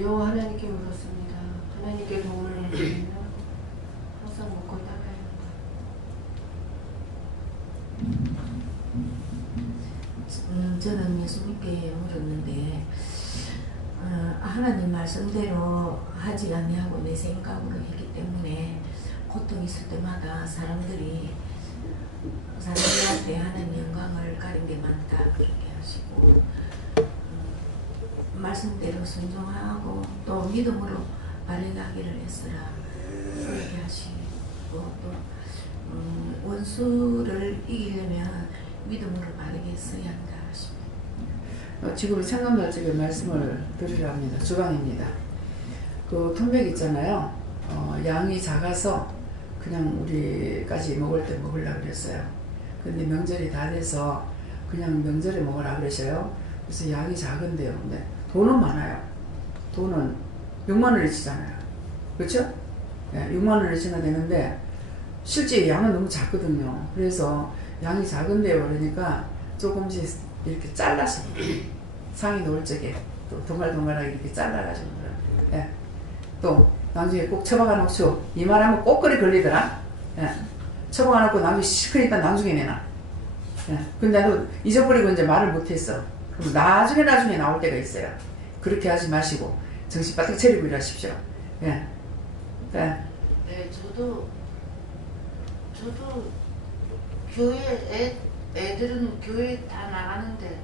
요 하나님께 물었습니다. 하나님께 도움을 받으면 항상 먹고 따라야 한다. 저는 예수님께 물었는데 하나님 말씀대로 하지 아니하고 내 생각으로 했기 때문에 고통 있을 때마다 사람들한테 하나님 영광을 가린 게 많다 그렇게 하시고 말씀대로 순종하고 또 믿음으로 발휘하기를 했으라 그렇게 하시고 또 원수를 이기려면 믿음으로 바르게 써야 한다 하십니다. 지금 생각날 적에 말씀을 드리려 합니다. 주방입니다. 그 톰백 있잖아요. 양이 작아서 그냥 우리까지 먹을 때 먹으려고 그랬어요. 근데 명절이 다 돼서 그냥 명절에 먹으라 그러셔요. 그래서 양이 작은데요. 근데 돈은 많아요. 돈은 6만원이 치잖아요. 그렇죠? 네, 6만원이 치나 되는데 실제 양은 너무 작거든요. 그래서 양이 작은데요. 그러니까 조금씩 이렇게 잘라서 상이 놓을 적에 또 동글동글하게 이렇게 잘라가지고 예. 또 나중에 꼭 처박아 놓죠. 이 말하면 꼭 그리 걸리더라. 예. 처박아 놓고 나중에 시크니까 나중에 내놔. 예. 근데 나도 잊어버리고 이제 말을 못했어. 그럼 나중에 나올 때가 있어요. 그렇게 하지 마시고 정신 바짝 차리고 일하십시오. 예. 네, 저도 교회 애들은 교회 다 나가는데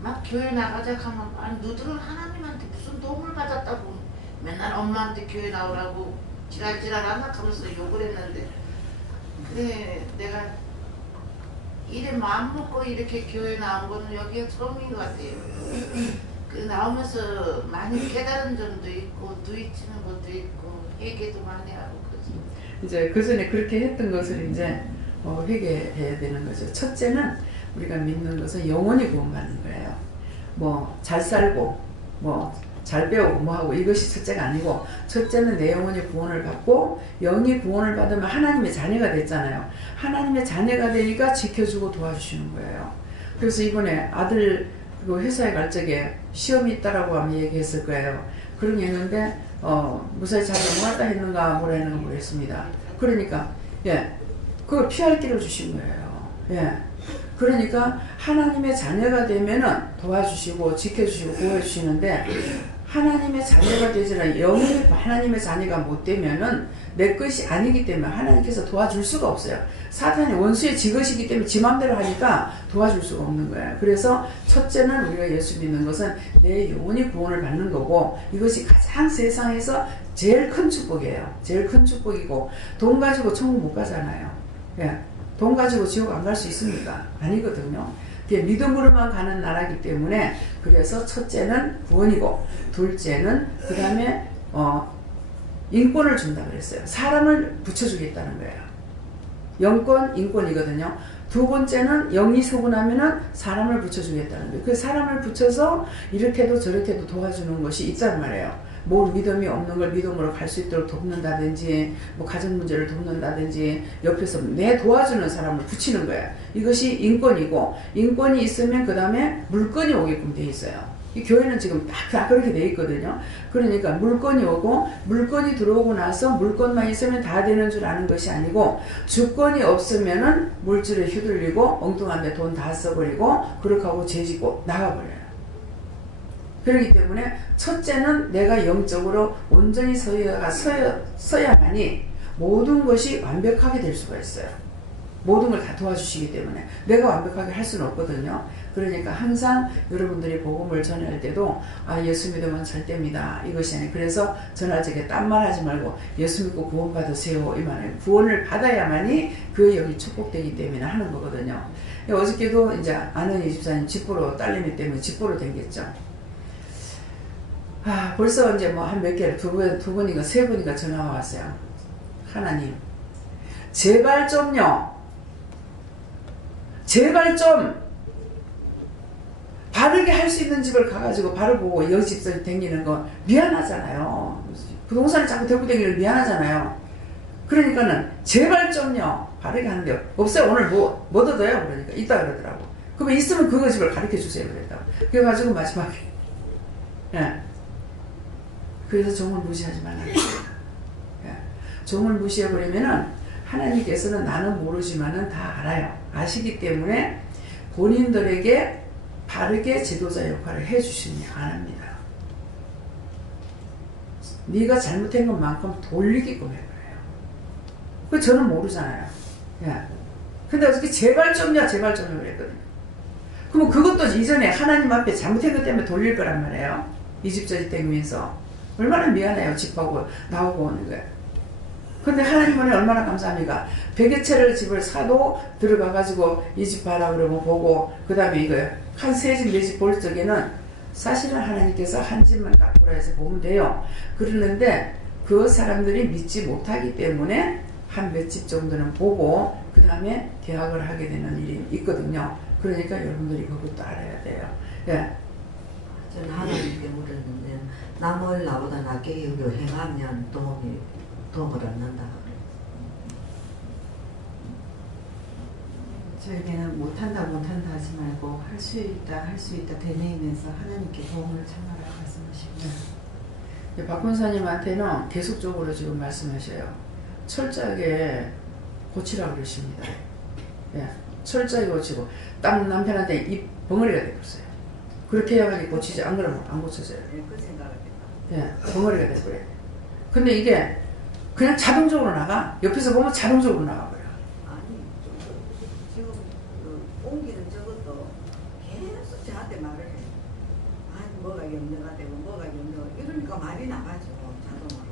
막 교회 나가자 하면 아니 너들은 하나님한테 무슨 도움을 받았다고 맨날 엄마한테 교회 나오라고 지랄지랄 한다 하면서 욕을 했는데 그래 내가 이래 마음 먹고 이렇게 교회 나온 거는 여기가 처음인 것 같아요. 그 나오면서 많이 깨달은 점도 있고 누이치는 것도 있고 회개도 많이 하고 그러지. 이제 그 전에 그렇게 했던 것을 이제 회개해야 되는 거죠. 첫째는 우리가 믿는 것은 영원히 구원받는 거예요. 뭐 잘 살고 뭐 잘 배우고 뭐 하고 이것이 첫째가 아니고 첫째는 내 영혼이 구원을 받고 영이 구원을 받으면 하나님의 자녀가 됐잖아요. 하나님의 자녀가 되니까 지켜주고 도와주시는 거예요. 그래서 이번에 아들 그 회사에 갈 적에 시험이 있다라고 아마 얘기했을 거예요. 그런 게 있는데 무사히 잘 넘어갔다 했는가 뭐라 했는가 모르겠습니다. 그러니까 예 그걸 피할 길을 주신 거예요. 예. 그러니까 하나님의 자녀가 되면은 도와주시고 지켜주시고 구해주시는데 하나님의 자녀가 되지는 영이 하나님의 자녀가 못 되면은 내 것이 아니기 때문에 하나님께서 도와줄 수가 없어요. 사탄이 원수의 지 것이기 때문에 지 맘대로 하니까 도와줄 수가 없는 거예요. 그래서 첫째는 우리가 예수 믿는 것은 내 영혼이 구원을 받는 거고 이것이 가장 세상에서 제일 큰 축복이에요. 제일 큰 축복이고 돈 가지고 천국 못 가잖아요. 예. 돈 가지고 지옥 안 갈 수 있습니까? 아니거든요. 믿음으로만 가는 나라이기 때문에 그래서 첫째는 구원이고 둘째는 그 다음에 인권을 준다 그랬어요. 사람을 붙여주겠다는 거예요. 영권, 인권이거든요. 두 번째는 영이 서운하면은 사람을 붙여주겠다는 거예요. 그 사람을 붙여서 이렇게도 저렇게도 도와주는 것이 있단 말이에요. 뭐 믿음이 없는 걸 믿음으로 갈 수 있도록 돕는다든지 뭐 가정 문제를 돕는다든지 옆에서 내 도와주는 사람을 붙이는 거야. 이것이 인권이고, 인권이 있으면 그 다음에 물건이 오게끔 돼 있어요. 이 교회는 지금 다 그렇게 돼 있거든요. 그러니까 물건이 오고, 물건이 들어오고 나서 물건만 있으면 다 되는 줄 아는 것이 아니고, 주권이 없으면은 물질에 휘둘리고 엉뚱한 데 돈 다 써버리고 그렇게 하고 죄지고 나가버려요. 그렇기 때문에 첫째는 내가 영적으로 온전히 서야만이 모든 것이 완벽하게 될 수가 있어요. 모든 걸 다 도와주시기 때문에 내가 완벽하게 할 수는 없거든요. 그러니까 항상 여러분들이 복음을 전할 때도 예수 믿으면 절대입니다. 이것이 아니에요. 그래서 전화적에 딴말 하지 말고 예수 믿고 구원 받으세요. 이 말이에요. 구원을 받아야만이 그 영이 축복되기 때문에 하는 거거든요. 어저께도 이제 아는 이 집사님 집보로 딸내미 때문에 집보로 댕겼죠. 벌써 이제 뭐 한 몇 개를 두 번인가 세 번인가 전화가 왔어요. 하나님, 제발 좀요. 제발 좀 바르게 할 수 있는 집을 가가지고 바로 보고 여기 집들 댕기는 거 미안하잖아요. 부동산을 자꾸 대고 댕기는 거 미안하잖아요. 그러니까는 제발 좀요. 바르게 하는데 없어요. 오늘 뭐 얻어요? 그러니까 있다 그러더라고. 그러면 있으면 그거 집을 가르쳐 주세요. 그랬다고. 그래가지고 마지막에 그래서 종을 무시하지 말라고 했어요. 종을 무시해버리면은 하나님께서는 나는 모르지만은 다 알아요. 아시기 때문에 본인들에게 바르게 지도자 역할을 해주시니 안 합니다. 네가 잘못한 것만큼 돌리게끔 해버려요. 그 저는 모르잖아요. 근데 어떻게 제발 좀요, 제발 좀요 그랬거든요. 그럼 그것도 이전에 하나님 앞에 잘못한 것 때문에 돌릴 거란 말이에요. 이 집 저 집 댕기면서. 얼마나 미안해요. 집하고 나오고 오는 거예요. 근데 하나님은 얼마나 감사합니까? 100여 채를 집을 사도 들어가가지고 이 집 봐라 그러고 보고 그 다음에 이거요. 한 세 집, 네 집 볼 적에는 사실은 하나님께서 한 집만 딱 보라 해서 보면 돼요. 그러는데 그 사람들이 믿지 못하기 때문에 한 몇 집 정도는 보고 그 다음에 계약을 하게 되는 일이 있거든요. 그러니까 여러분들이 그것도 알아야 돼요. 저는 하나님께 물었는데 남을 나보다 낫게 여겨 행하면 도움을 얻는다. 저에게는 못한다 하지 말고 할 수 있다 되뇌이면서 하나님께 도움을 청하라 말씀하시고. 박 권사님한테는 계속적으로 지금 말씀하셔요. 철저하게 고치라고 그러십니다. 철저하게 고치고 딱 남편한테 입 벙어리가 되었어요. 그렇게 해야지 고치지 안 그러면 안 고쳐져요. 그 생각을 했다. 벙어리가 돼버려요. 근데 이게 그냥 자동적으로 나가. 옆에서 보면 자동적으로 나가버려. 아니 지금 옮기는 저것도 계속 저한테 말을 해. 아니 뭐가 염려가 되고 뭐가 이러니까 말이 나가죠. 자동으로.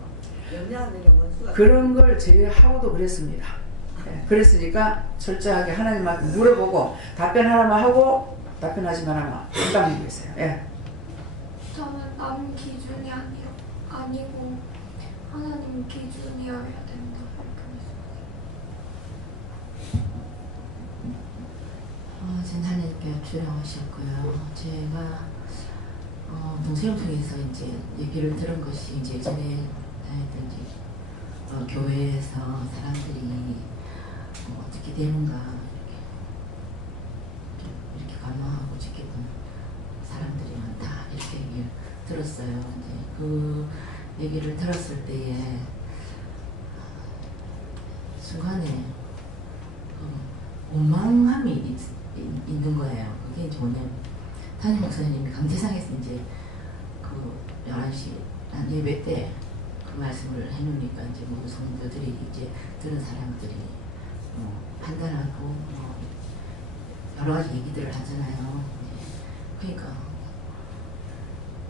염려하는 게 원수가 그런 걸 제외하고도 그랬습니다. 그랬으니까 철저하게 하나님한테 물어보고 답변하라면 하고 답변하지 말아라. 깜짝 놀랐어요. 저는 남 기준이 아니고 하나님 기준이어야 된다 이렇게 전 하나님께 출연하셨고요. 제가 동생을 통해서 이제 얘기를 들은 것이 이제 전에 다녔던 교회에서 사람들이 어떻게 되는가 이렇게 감화하고 지키던 사람들이 많다 이렇게 얘기를 들었어요. 이제 그 얘기를 들었을 때에 순간에 원망함이 있는 거예요. 그게 이제 뭐냐면 담임 목사님이 강제상에서 이제 그 11시 한 예배 때 그 말씀을 해놓으니까 이제 모든 성도들이 이제 들은 사람들이 판단하고 여러 가지 얘기들을 하잖아요. 그러니까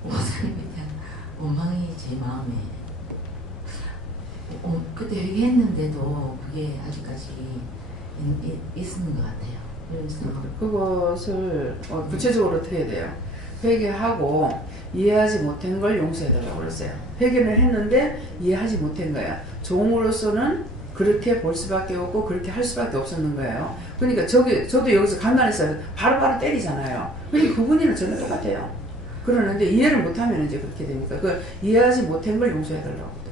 목사님에 대한 원망이 제 마음에 그때 얘기했는데도 그게 아직까지 있는 것 같아요. 그래서 그것을 구체적으로 어떻게 해야 돼요? 회개하고 이해하지 못한 걸 용서해달라고 그랬어요. 회개를 했는데 이해하지 못한 거야. 종으로서는 그렇게 볼 수밖에 없고 그렇게 할 수밖에 없었는 거예요. 그러니까 저도 여기서 간단해서 바로바로 때리잖아요. 그러니까 그분이랑 전혀 똑같아요. 그러는데 이해를 못하면 이제 그렇게 되니까 그 이해하지 못한 걸 용서해달라고 하죠.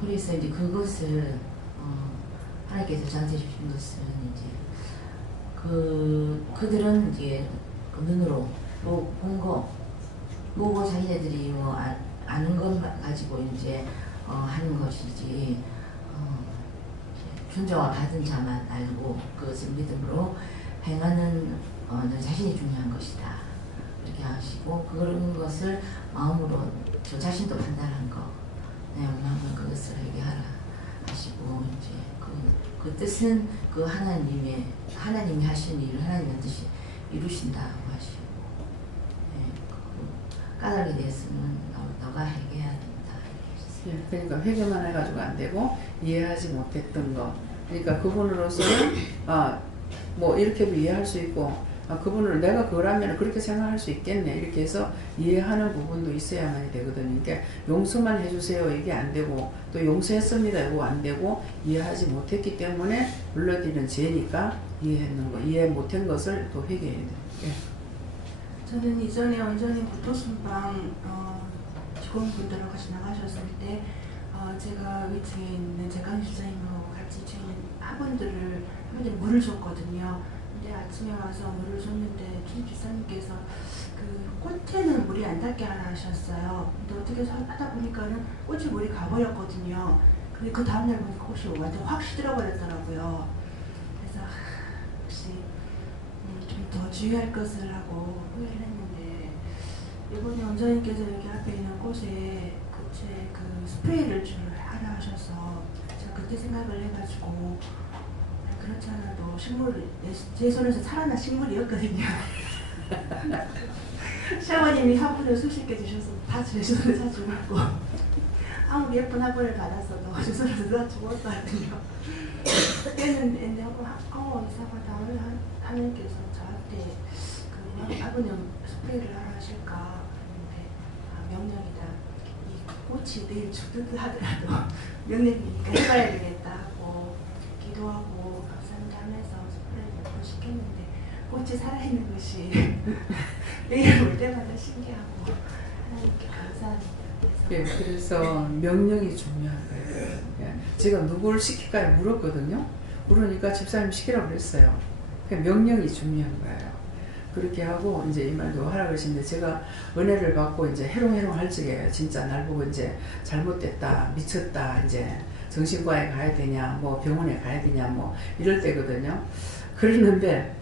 그래서 이제 그것을 하나님께서 저한테 주신 것은 이제 그들은 이제 그 눈으로 본 거 보고 자기네들이 뭐 아는 것 가지고 이제 하는 것이지 존중을 받은 자만 알고 그것을 믿음으로 행하는 너 자신이 중요한 것이다 이렇게 하시고 그런 것을 마음으로 저 자신도 판단한 거 내 마음은 그것을 회개하라 하시고 이제 그 뜻은 그 하나님이 하신 일을 하나님의 뜻이 이루신다고 하시고 그 까닭에 대해서는 너가 회개해야 된다. 그러니까 회개만 해가지고 안 되고 이해하지 못했던 거. 그러니까 그분으로서는 뭐 이렇게도 이해할 수 있고 그분을 내가 그거라면 그렇게 생각할 수 있겠네 이렇게 해서 이해하는 부분도 있어야만 되거든요. 그러니까 용서만 해주세요 이게 안 되고 또 용서했습니다 이거 안 되고 이해하지 못했기 때문에 불러들이는 죄니까 이해했는 거 이해 못한 것을 또 회개해야 돼요. 예. 저는 이전에 원장님 구토순방 직원분들하고 같이 나가셨을 때 제가 위층에 있는 재강 집사님하고 같이 지내는 학원들을 물을 줬거든요. 근데 아침에 와서 물을 줬는데 주 집사님께서 그 꽃에는 물이 안 닿게 하라 하셨어요. 근데 어떻게 하다 보니까는 꽃에 물이 가버렸거든요. 근데 그 다음날 보니까 꽃이 완전 확 시들어버렸더라고요. 그래서 혹시 좀 더 주의할 것을 하고 후회를 했는데 이번에 원장님께서 여기 앞에 있는 꽃에 그 스프레이를 하라 하셔서 제가 그때 생각을 해가지고 그렇지 않아도 제 손에서 살아난 식물이었거든요. 시어머님이 화분을 수십 개 주셔서 다 제 손에 사주고 아무리 예쁜 화분을 받았어도 제 손에서 다 죽었거든요. 그랬는데 이상하다 하나님께서 저한테 그 화분에 스프레이를 하라 하실까 했는데 명령이다. 이 꽃이 내일 죽듯 하더라도 명령이니까 해봐야 되겠다 하고 기도하고 감사하면서 스프레이를 몇 번 시켰는데 꽃이 살아있는 것이 내일 올 때마다 신기하고 하나님께 감사합니다. 예, 그래서 명령이 중요한 거예요. 예, 제가 누구를 시킬까요 물었거든요. 그러니까 집사님 시키라고 그랬어요. 명령이 중요한 거예요. 그렇게 하고 이제 이 말도 하라 그러시는데 제가 은혜를 받고 이제 해롱해롱 할 적에 진짜 날 보고 이제 잘못됐다, 미쳤다, 이제 정신과에 가야 되냐, 뭐 병원에 가야 되냐, 뭐 이럴 때거든요. 그랬는데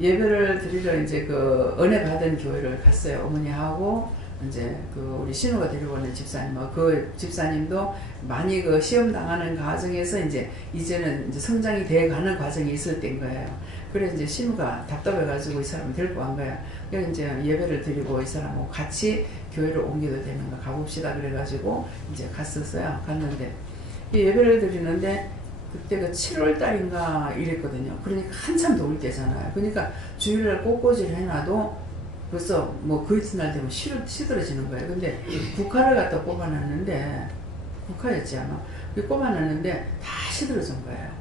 예배를 드리러 이제 그 은혜 받은 교회를 갔어요. 어머니하고 이제 그 우리 신우가 데리고 오는 집사님, 그 집사님도 많이 그 시험 당하는 과정에서 이제는 이제 성장이 돼 가는 과정이 있을 때인 거예요. 그래서 이제 신우가 답답해가지고 이 사람을 데리고 간 거야. 그래서 이제 예배를 드리고 이 사람하고 같이 교회를 옮겨도 되는가 가봅시다. 그래가지고 이제 갔었어요. 갔는데 예배를 드리는데 그때 그 7월 달인가 이랬거든요. 그러니까 한참 더울 때잖아요. 그러니까 주일날 꽃꽂이를 해놔도 벌써 뭐 그 이튿날 되면 시들어지는 거예요. 근데 국화를 갖다 꼽아놨는데 국화였지 아마. 꼽아놨는데 다 시들어진 거예요.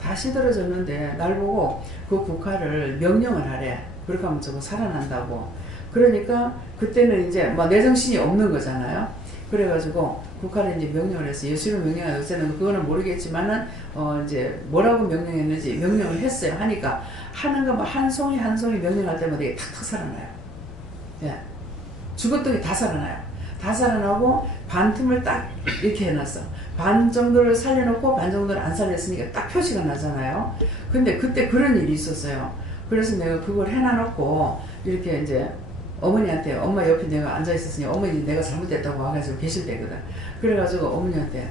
다 시들어졌는데 날 보고 그 국화를 명령을 하래. 그렇게 하면 저거 살아난다고. 그러니까 그때는 이제 뭐 내 정신이 없는 거잖아요. 그래가지고 국화를 이제 명령을 했어요. 예수를 명령해서 요새는 그거는 모르겠지만은 이제 뭐라고 명령했는지 명령을 했어요. 하니까 하는 거 뭐 한 송이 한 송이 명령할 때마다 이게 탁탁 살아나요. 예. 죽었던 게 다 살아나요. 다 살아나고 반 틈을 딱 이렇게 해놨어. 반 정도를 살려놓고 반 정도를 안 살렸으니까 딱 표시가 나잖아요. 근데 그때 그런 일이 있었어요. 그래서 내가 그걸 해놔놓고 이렇게 이제 어머니한테 엄마 옆에 내가 앉아있었으니 어머니 내가 잘못됐다고 와가지고 계실 때거든. 그래가지고 어머니한테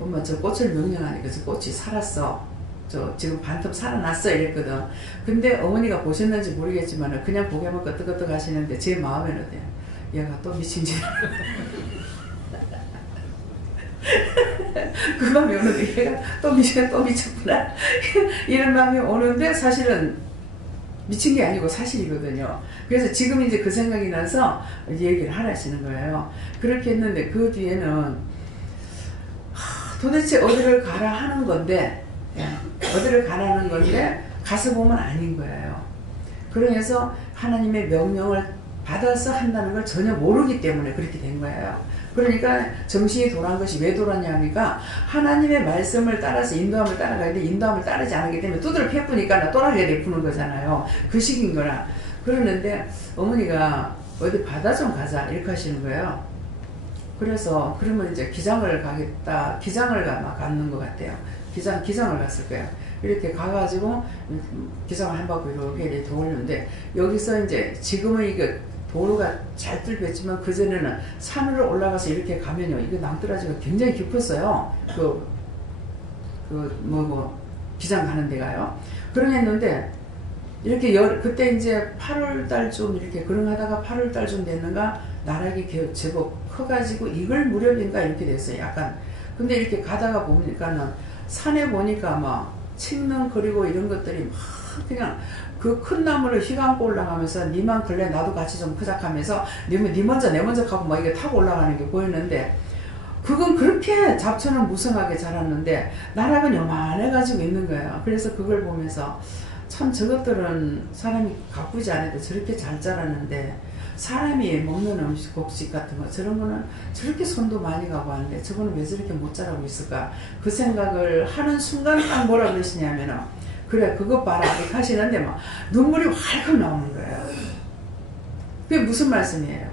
엄마 저 꽃을 명령하니까 저 꽃이 살았어. 저 지금 반틈 살아났어 이랬거든. 근데 어머니가 보셨는지 모르겠지만 그냥 보기만 끄떡끄떡 하시는데 제 마음에는 어때요? 얘가 또 미친 짓 그 마음이 오는데 얘가 또 미쳤구나 이런 마음이 오는데 사실은 미친 게 아니고 사실이거든요. 그래서 지금 이제 그 생각이 나서 얘기를 하라 하시는 거예요. 그렇게 했는데 그 뒤에는 도대체 어디를 가라 하는 건데, 예, 어디를 가라는 건데 가서 보면 아닌 거예요. 그래서 하나님의 명령을 받아서 한다는 걸 전혀 모르기 때문에 그렇게 된 거예요. 그러니까 정신이 돌아온 것이 왜 돌았냐 하니까 하나님의 말씀을 따라서 인도함을 따라가야 돼. 인도함을 따르지 않기 때문에 두드려 패쁘니까 나 또라이가 내푸는 거잖아요. 그 식인 거라. 그러는데 어머니가 어디 바다 좀 가자 이렇게 하시는 거예요. 그래서 그러면 이제 기장을 가겠다. 기장을 갔는 것 같아요. 기장을 갔을 거예요. 이렇게 가가지고 기장을 한 바퀴 이렇게 돌는데 여기서 이제 지금은 이게 도로가 잘 뚫렸지만 그전에는 산으로 올라가서 이렇게 가면요. 이거 남떨어지가 굉장히 깊었어요. 기장 가는 데가요. 그러겠는데 이렇게 그때 이제 8월달쯤 이렇게 그런하다가 8월달쯤 됐는가 나락이 제법 커가지고 이걸 무렵인가 이렇게 됐어요. 약간. 근데 이렇게 가다가 보니까는 산에 보니까 막 칡능거리고 이런 것들이 막 그냥 그 큰 나무를 휘감고 올라가면서 니만 걸래 나도 같이 좀 크작하면서 니 먼저 내 먼저 가고 막 이게 타고 올라가는 게 보였는데 그건 그렇게 잡초는 무성하게 자랐는데 나락은 요만해가지고 있는 거예요. 그래서 그걸 보면서 참 저것들은 사람이 가꾸지 않아도 저렇게 잘 자랐는데 사람이 먹는 음식, 곡식 같은 거 저런 거는 저렇게 손도 많이 가고 하는데 저거는 왜 저렇게 못 자라고 있을까 그 생각을 하는 순간 딱 뭐라 그러시냐면은 그래 그것 봐라 이렇게 하시는데 막 눈물이 활컥 나오는 거예요. 그게 무슨 말씀이에요?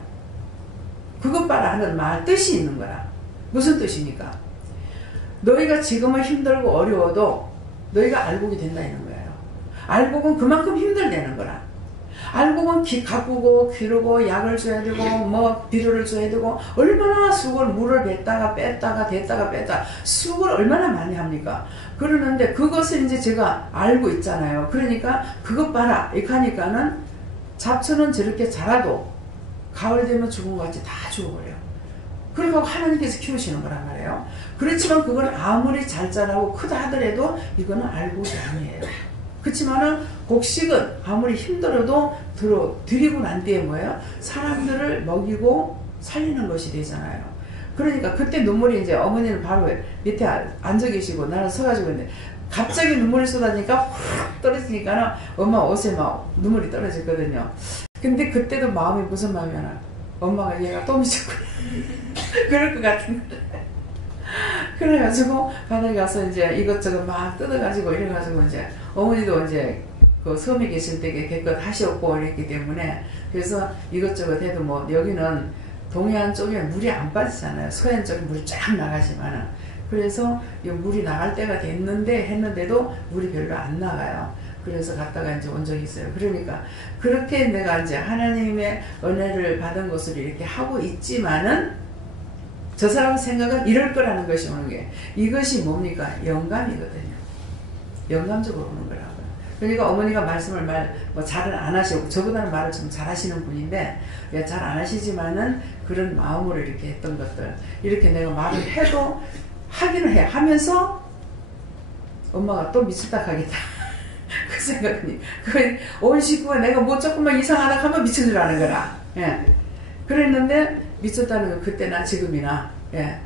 그것 봐라 하는 말 뜻이 있는 거라. 무슨 뜻입니까? 너희가 지금은 힘들고 어려워도 너희가 알곡이 된다 이런 거예요. 알곡은 그만큼 힘들다는 거라. 알곡은 가꾸고 기르고 약을 줘야 되고 뭐 비료를 줘야 되고 얼마나 물을 뱉다가 뺐다가 댔다가 뺐다 수고를 얼마나 많이 합니까? 그러는데 그것을 이제 제가 알고 있잖아요. 그러니까 그것 봐라 이렇게 하니까는 잡초는 저렇게 자라도 가을 되면 죽은 것 같이 다 죽어버려요. 그리고 하나님께서 키우시는 거란 말이에요. 그렇지만 그건 아무리 잘 자라고 크다 하더라도 이거는 알곡이 아니에요. 그렇지만은 곡식은 아무리 힘들어도 들이고 난 뒤에 뭐예요? 사람들을 먹이고 살리는 것이 되잖아요. 그러니까 그때 눈물이 이제 어머니는 바로 밑에 앉아 계시고 나는 서가지고 있는데 갑자기 눈물이 쏟아지니까 확 떨어지니까는 엄마 옷에 막 눈물이 떨어졌거든요. 근데 그때도 마음이 무슨 마음이야? 엄마가 얘가 또 미쳤구나. 그럴 것 같은 거래. 그래가지고 바다에 가서 이제 이것저것 막 뜯어가지고 이래가지고 이제 어머니도 이제 그 섬에 계실 때 개껏 하셨고 이랬기 때문에 그래서 이것저것 해도 뭐 여기는 동해안 쪽에 물이 안 빠지잖아요. 서해안 쪽에 물이 쫙 나가지만은 그래서 물이 나갈 때가 했는데도 물이 별로 안 나가요. 그래서 갔다가 이제 온 적이 있어요. 그러니까 그렇게 내가 이제 하나님의 은혜를 받은 것을 이렇게 하고 있지만은 저 사람 생각은 이럴 거라는 것이 오는 게 이것이 뭡니까? 영감이거든요. 영감적으로 오는 거라고요. 그러니까 어머니가 말씀을 잘은 안 하시고 저보다는 말을 좀 잘하시는 분인데 잘 안 하시지만은 그런 마음으로 이렇게 했던 것들 이렇게 내가 말을 해도 하기는 해 하면서 엄마가 또 미쳤다 하겠다. 그 생각이 온 식구가 내가 뭐 조금만 이상하다 하면 미친 줄 아는 거라. 예. 그랬는데 미쳤다는 건 그때나 지금이나 예.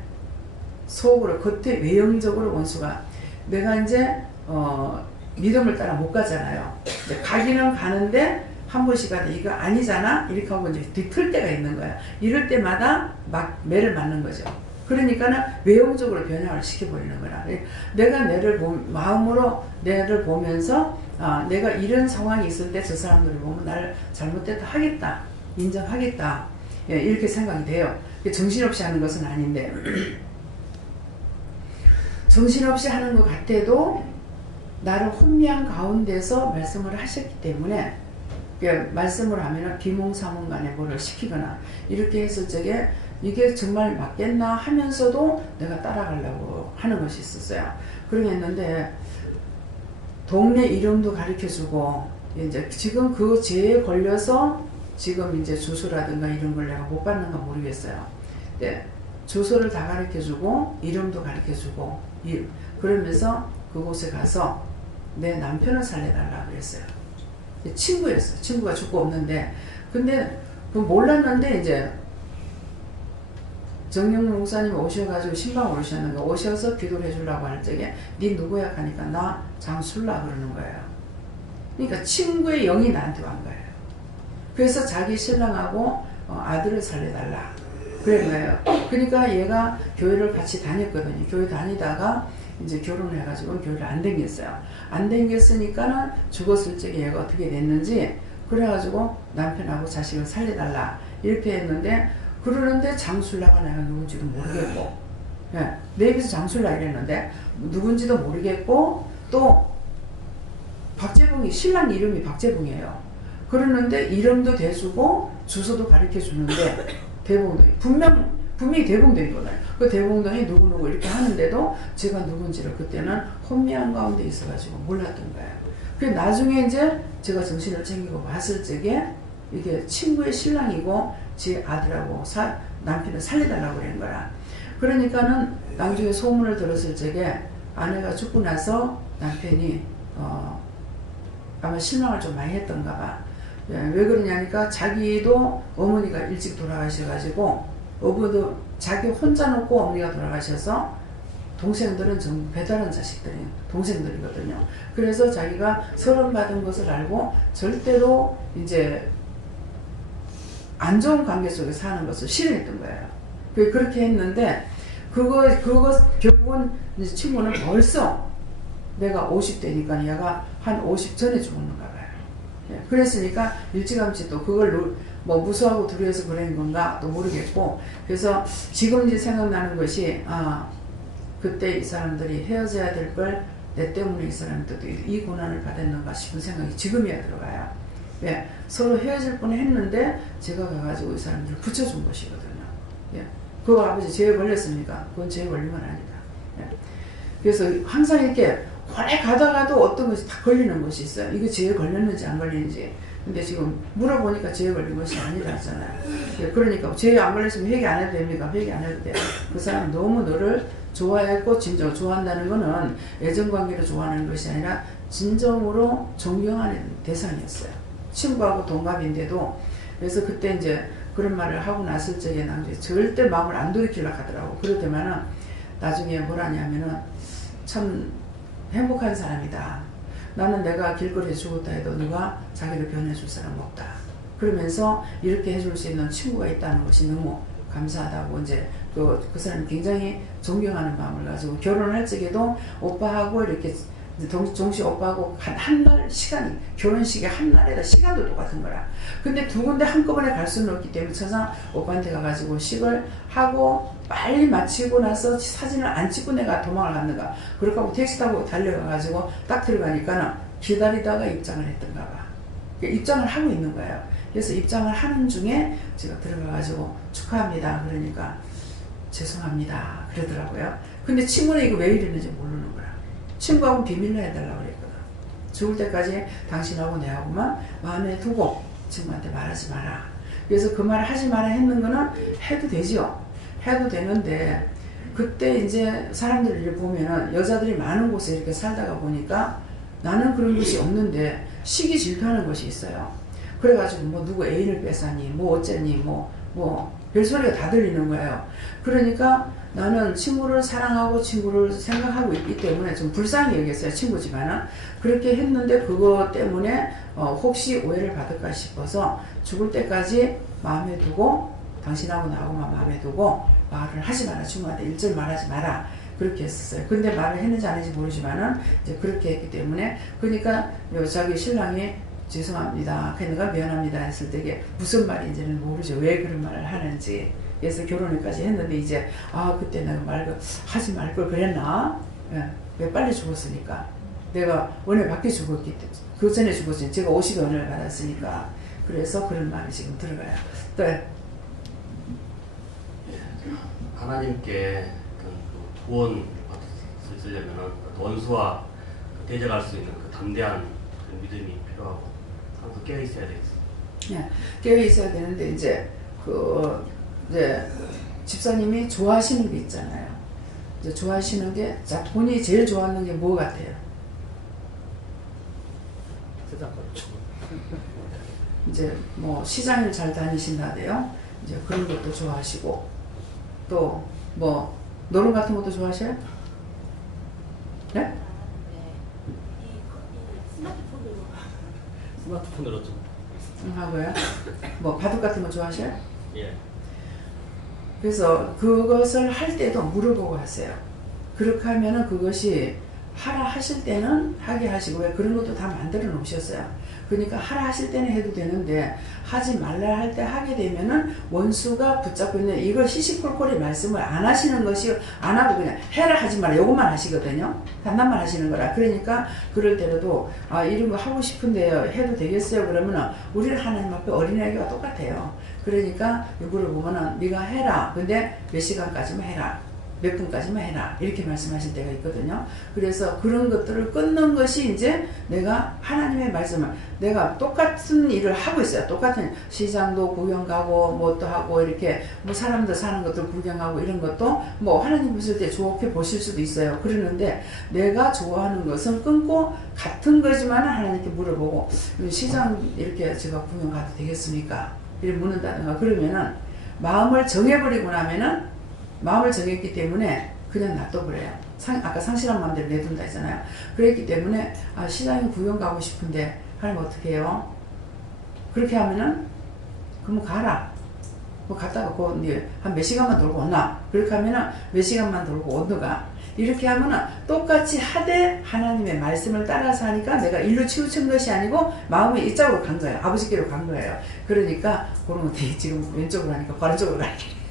속으로 겉에 외형적으로 원수가 내가 이제 믿음을 따라 못 가잖아요. 가기는 가는데 한 번씩 가다 이거 아니잖아 이렇게 하고 이제 뒤틀 때가 있는 거야. 이럴 때마다 막 매를 맞는 거죠. 그러니까는 외형적으로 변형을 시켜버리는 거라. 내가 마음으로 내를 보면서 내가 이런 상황이 있을 때 저 사람들을 보면 나를 잘못됐다 하겠다 인정하겠다 예, 이렇게 생각이 돼요. 정신없이 하는 것은 아닌데 정신없이 하는 것 같아도 나를 혼미한 가운데서 말씀을 하셨기 때문에 말씀을 하면 비몽사몽간에 뭐를 시키거나 이렇게 해서 이게 정말 맞겠나 하면서도 내가 따라가려고 하는 것이 있었어요. 그러겠는데 동네 이름도 가르쳐주고 이제 지금 그 죄에 걸려서 지금 이제 주소라든가 이런 걸 내가 못 받는가 모르겠어요. 네, 주소를 다 가르쳐주고 이름도 가르쳐주고 그러면서 그곳에 가서 내 남편을 살려달라고 그랬어요. 친구였어요. 친구가 죽고 없는데 근데 몰랐는데 이제 정영문 목사님 오셔가지고 신방으로 오셨는데 오셔서 기도를 해주려고 할 적에 니 누구야 하니까 나 장술라 그러는 거예요. 그러니까 친구의 영이 나한테 온 거예요. 그래서 자기 신랑하고 아들을 살려달라 그런 거예요. 그러니까 얘가 교회를 같이 다녔거든요. 교회 다니다가 이제 결혼을 해가지고 교회를 안 댕겼어요. 안 댕겼으니까는 죽었을 적에 얘가 어떻게 됐는지 그래가지고 남편하고 자식을 살려달라 이렇게 했는데 그러는데 장술라가 내가 누군지도 모르겠고 예, 내 입에서 장술라 이랬는데 누군지도 모르겠고 또 박재봉이 신랑 이름이 박재봉이에요. 그러는데 이름도 대주고 주소도 가르쳐 주는데 대봉동이 분명히 대봉동이거든요. 그 대봉동이 누구누구 이렇게 하는데도 제가 누군지를 그때는 혼미한 가운데 있어가지고 몰랐던 거예요. 그 나중에 이제 제가 정신을 챙기고 봤을 적에 이게 친구의 신랑이고 제 아들하고 남편을 살려달라고 그런 거라. 그러니까는 나중에 소문을 들었을 적에 아내가 죽고 나서 남편이 아마 실망을 좀 많이 했던가 봐. 예, 왜 그러냐니까 자기도 어머니가 일찍 돌아가셔가지고 어부도 자기 혼자 놓고 어머니가 돌아가셔서 동생들은 전부 배다른 자식들이 동생들이거든요. 그래서 자기가 서름 받은 것을 알고 절대로 이제 안 좋은 관계 속에 사는 것을 싫어했던 거예요. 그렇게 했는데 그거 결국은 이제 친구는 벌써 내가 50대니까 얘가 한 50 전에 죽었는가 봐요. 예, 그랬으니까 일찌감치 또 그걸 뭐 무서워하고 두려워서 그런 건가 또 모르겠고 그래서 지금 이제 생각나는 것이 그때 이 사람들이 헤어져야 될 걸 내 때문에 이 사람들도 이 고난을 받았는가 싶은 생각이 지금이야 들어가요. 예, 서로 헤어질 뻔 했는데 제가 가가지고 이 사람들을 붙여준 것이거든요. 예, 그거 아버지 죄에 걸렸습니까? 그건 죄에 걸린 건 아니다. 예, 그래서 항상 이렇게 오래 가다가도 어떤 것이 다 걸리는 것이 있어요. 이거 죄에 걸렸는지 안 걸리는지. 근데 지금 물어보니까 죄에 걸린 것이 아니라 하잖아요. 예, 그러니까 죄에 안 걸렸으면 회개 안 해도 됩니까? 회개 안 해도 돼요. 그 사람 너무 너를 좋아했고 진정 좋아한다는 거는 애정관계로 좋아하는 것이 아니라 진정으로 존경하는 대상이었어요. 친구하고 동갑인데도. 그래서 그때 이제 그런 말을 하고 났을 적에 나중에 절대 마음을 안 돌이키려고 하더라고. 그럴 때만은 나중에 뭐라냐면은 참 행복한 사람이다. 나는 내가 길거리에 죽었다 해도 누가 자기를 변해줄 사람 없다. 그러면서 이렇게 해줄 수 있는 친구가 있다는 것이 너무 감사하다고 이제 그 사람이 굉장히 존경하는 마음을 가지고 결혼할 적에도 오빠하고 이렇게 동시 오빠하고 한 날 시간이 결혼식에 한 날에다 시간도 똑같은 거라. 근데 두 군데 한꺼번에 갈 수는 없기 때문에 천상 오빠한테 가가지고 식을 하고 빨리 마치고 나서 사진을 안 찍고 내가 도망을 갔는가. 그렇게 하고 택시 타고 달려가가지고 딱 들어가니까는 기다리다가 입장을 했던가 봐. 입장을 하고 있는 거예요. 그래서 입장을 하는 중에 제가 들어가가지고 축하합니다. 그러니까 죄송합니다. 그러더라고요. 근데 친구는 이거 왜 이랬는지 모르는 거야. 친구하고 비밀로 해달라고 그랬거든. 죽을 때까지 당신하고 내하고만 마음에 두고 친구한테 말하지 마라. 그래서 그 말을 하지 마라 했는 거는 해도 되지요. 해도 되는데 그때 이제 사람들을 보면은 여자들이 많은 곳에 이렇게 살다가 보니까 나는 그런 것이 없는데 시기 질투하는 것이 있어요. 그래가지고 뭐 누구 애인을 뺏었니 뭐 어쨌니 뭐 별소리가 다 들리는 거예요. 그러니까 나는 친구를 사랑하고 친구를 생각하고 있기 때문에 좀 불쌍히 여겼어요. 친구지만은. 그렇게 했는데 그거 때문에 혹시 오해를 받을까 싶어서 죽을 때까지 마음에 두고 당신하고 나하고만 마음에 두고 말을 하지 마라. 친구한테 일절 말하지 마라. 그렇게 했었어요. 근데 말을 했는지 안 했는지 모르지만은 이제 그렇게 했기 때문에 그러니까 자기 신랑이 죄송합니다. 걔네가 미안합니다 했을 때 이게 무슨 말인지는 모르죠. 왜 그런 말을 하는지. 그래서 결혼까지 했는데 이제 그때 내가 하지 말 걸 그랬나? 예, 왜 빨리 죽었으니까. 내가 은혜 받게 죽었기 때문에 그 전에 죽었으니 제가 50의 은혜를 받았으니까. 그래서 그런 말이 지금 들어가요. 또 하나님께 구원 쓰려면 원수와 대적할 수 있는 그 담대한 그 믿음이 필요하고 항상 깨어 있어야 되겠어요. 예, 깨어 있어야 되는데 이제 집사님이 좋아하시는 게 있잖아요. 이제 좋아하시는 게 본인이 제일 좋아하는 게 뭐 같아요? 이제 뭐 시장을 잘 다니신다대요. 이제 그런 것도 좋아하시고 또 뭐 노름 같은 것도 좋아하셔요? 네? 스마트폰으로 좀. 하고요. 뭐 바둑 같은 거 좋아하셔요? 예. 그래서 그것을 할 때도 물어보고 하세요. 그렇게 하면은 그것이 하라 하실 때는 하게 하시고, 왜 그런 것도 다 만들어 놓으셨어요. 그러니까 하라 하실 때는 해도 되는데 하지 말라 할 때 하게 되면은 원수가 붙잡고 있는 이걸 시시콜콜이 말씀을 안 하시는 것이, 안 하고 그냥 해라 하지 마라 요것만 하시거든요. 단단만 하시는 거라. 그러니까 그럴 때라도 이런 거 하고 싶은데요 해도 되겠어요? 그러면은 우리는 하나님 앞에 어린아이가 똑같아요. 그러니까 물어보면은 네가 해라. 근데 몇 시간까지만 해라. 몇 분까지만 해라. 이렇게 말씀하실 때가 있거든요. 그래서 그런 것들을 끊는 것이 이제 내가 하나님의 말씀을, 내가 똑같은 일을 하고 있어요. 똑같은 시장도 구경 가고 뭐 또 하고 이렇게 뭐 사람들 사는 것들 구경하고 이런 것도 뭐 하나님 보실 때 좋게 보실 수도 있어요. 그러는데 내가 좋아하는 것은 끊고 같은 거지만 하나님께 물어보고, 시장 이렇게 제가 구경 가도 되겠습니까? 이렇게 묻는다든가. 그러면은 마음을 정해버리고 나면은, 마음을 정했기 때문에 그냥 놔둬버려요. 아까 상실한 마음대로 내둔다 했잖아요. 그랬기 때문에 시장에 구경 가고 싶은데 하나님 어떻게 해요? 그렇게 하면은 그럼 가라. 뭐 갔다가 한 몇 시간만 돌고 오나? 그렇게 하면은 몇 시간만 돌고 오너가. 이렇게 하면은 똑같이 하되 하나님의 말씀을 따라서 하니까 내가 일로 치우친 것이 아니고 마음이 이쪽으로 간 거예요. 아버지께로 간 거예요. 그러니까 그런 거 되게 지금 왼쪽으로 하니까 바른쪽으로 가야겠네.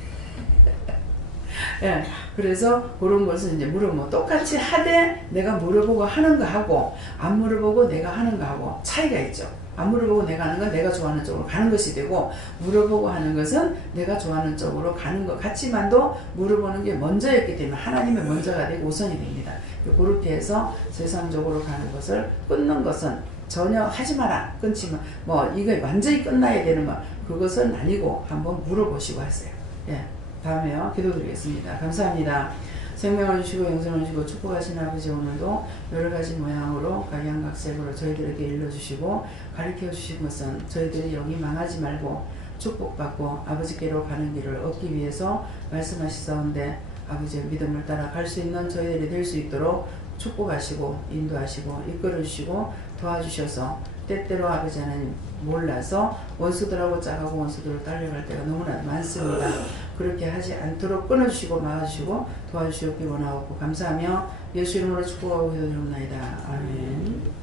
예, 그래서 그런 것은 이제 물어보면 똑같이 하되 내가 물어보고 하는 거 하고 안 물어보고 내가 하는 거 하고 차이가 있죠. 안 물어보고 내가 하는 건 내가 좋아하는 쪽으로 가는 것이 되고, 물어보고 하는 것은 내가 좋아하는 쪽으로 가는 것 같지만도 물어보는 게 먼저였기 때문에 하나님의 먼저가 되고 우선이 됩니다. 그렇게 해서 세상적으로 가는 것을 끊는 것은 전혀 하지 마라, 끊지 마, 뭐 이거 완전히 끝나야 되는 거, 그것은 아니고 한번 물어보시고 하세요. 예. 다음에요. 기도드리겠습니다. 감사합니다. 생명을 주시고 영생을 주시고 축복하신 아버지, 오늘도 여러가지 모양으로 각양각색으로 저희들에게 일러주시고 가르쳐 주신 것은 저희들이 여기 망하지 말고 축복받고 아버지께로 가는 길을 얻기 위해서 말씀하시사온데, 아버지의 믿음을 따라 갈 수 있는 저희들이 될 수 있도록 축복하시고 인도하시고 이끌어주시고 도와주셔서, 때때로 아버지 하나님 몰라서 원수들하고 짜가고 원수들을 딸려갈 때가 너무나 많습니다. 그렇게 하지 않도록 끊어주시고 막아주시고 도와주시옵기 원하옵고 감사하며 예수 이름으로 축복하고 기도드립니다. 아멘.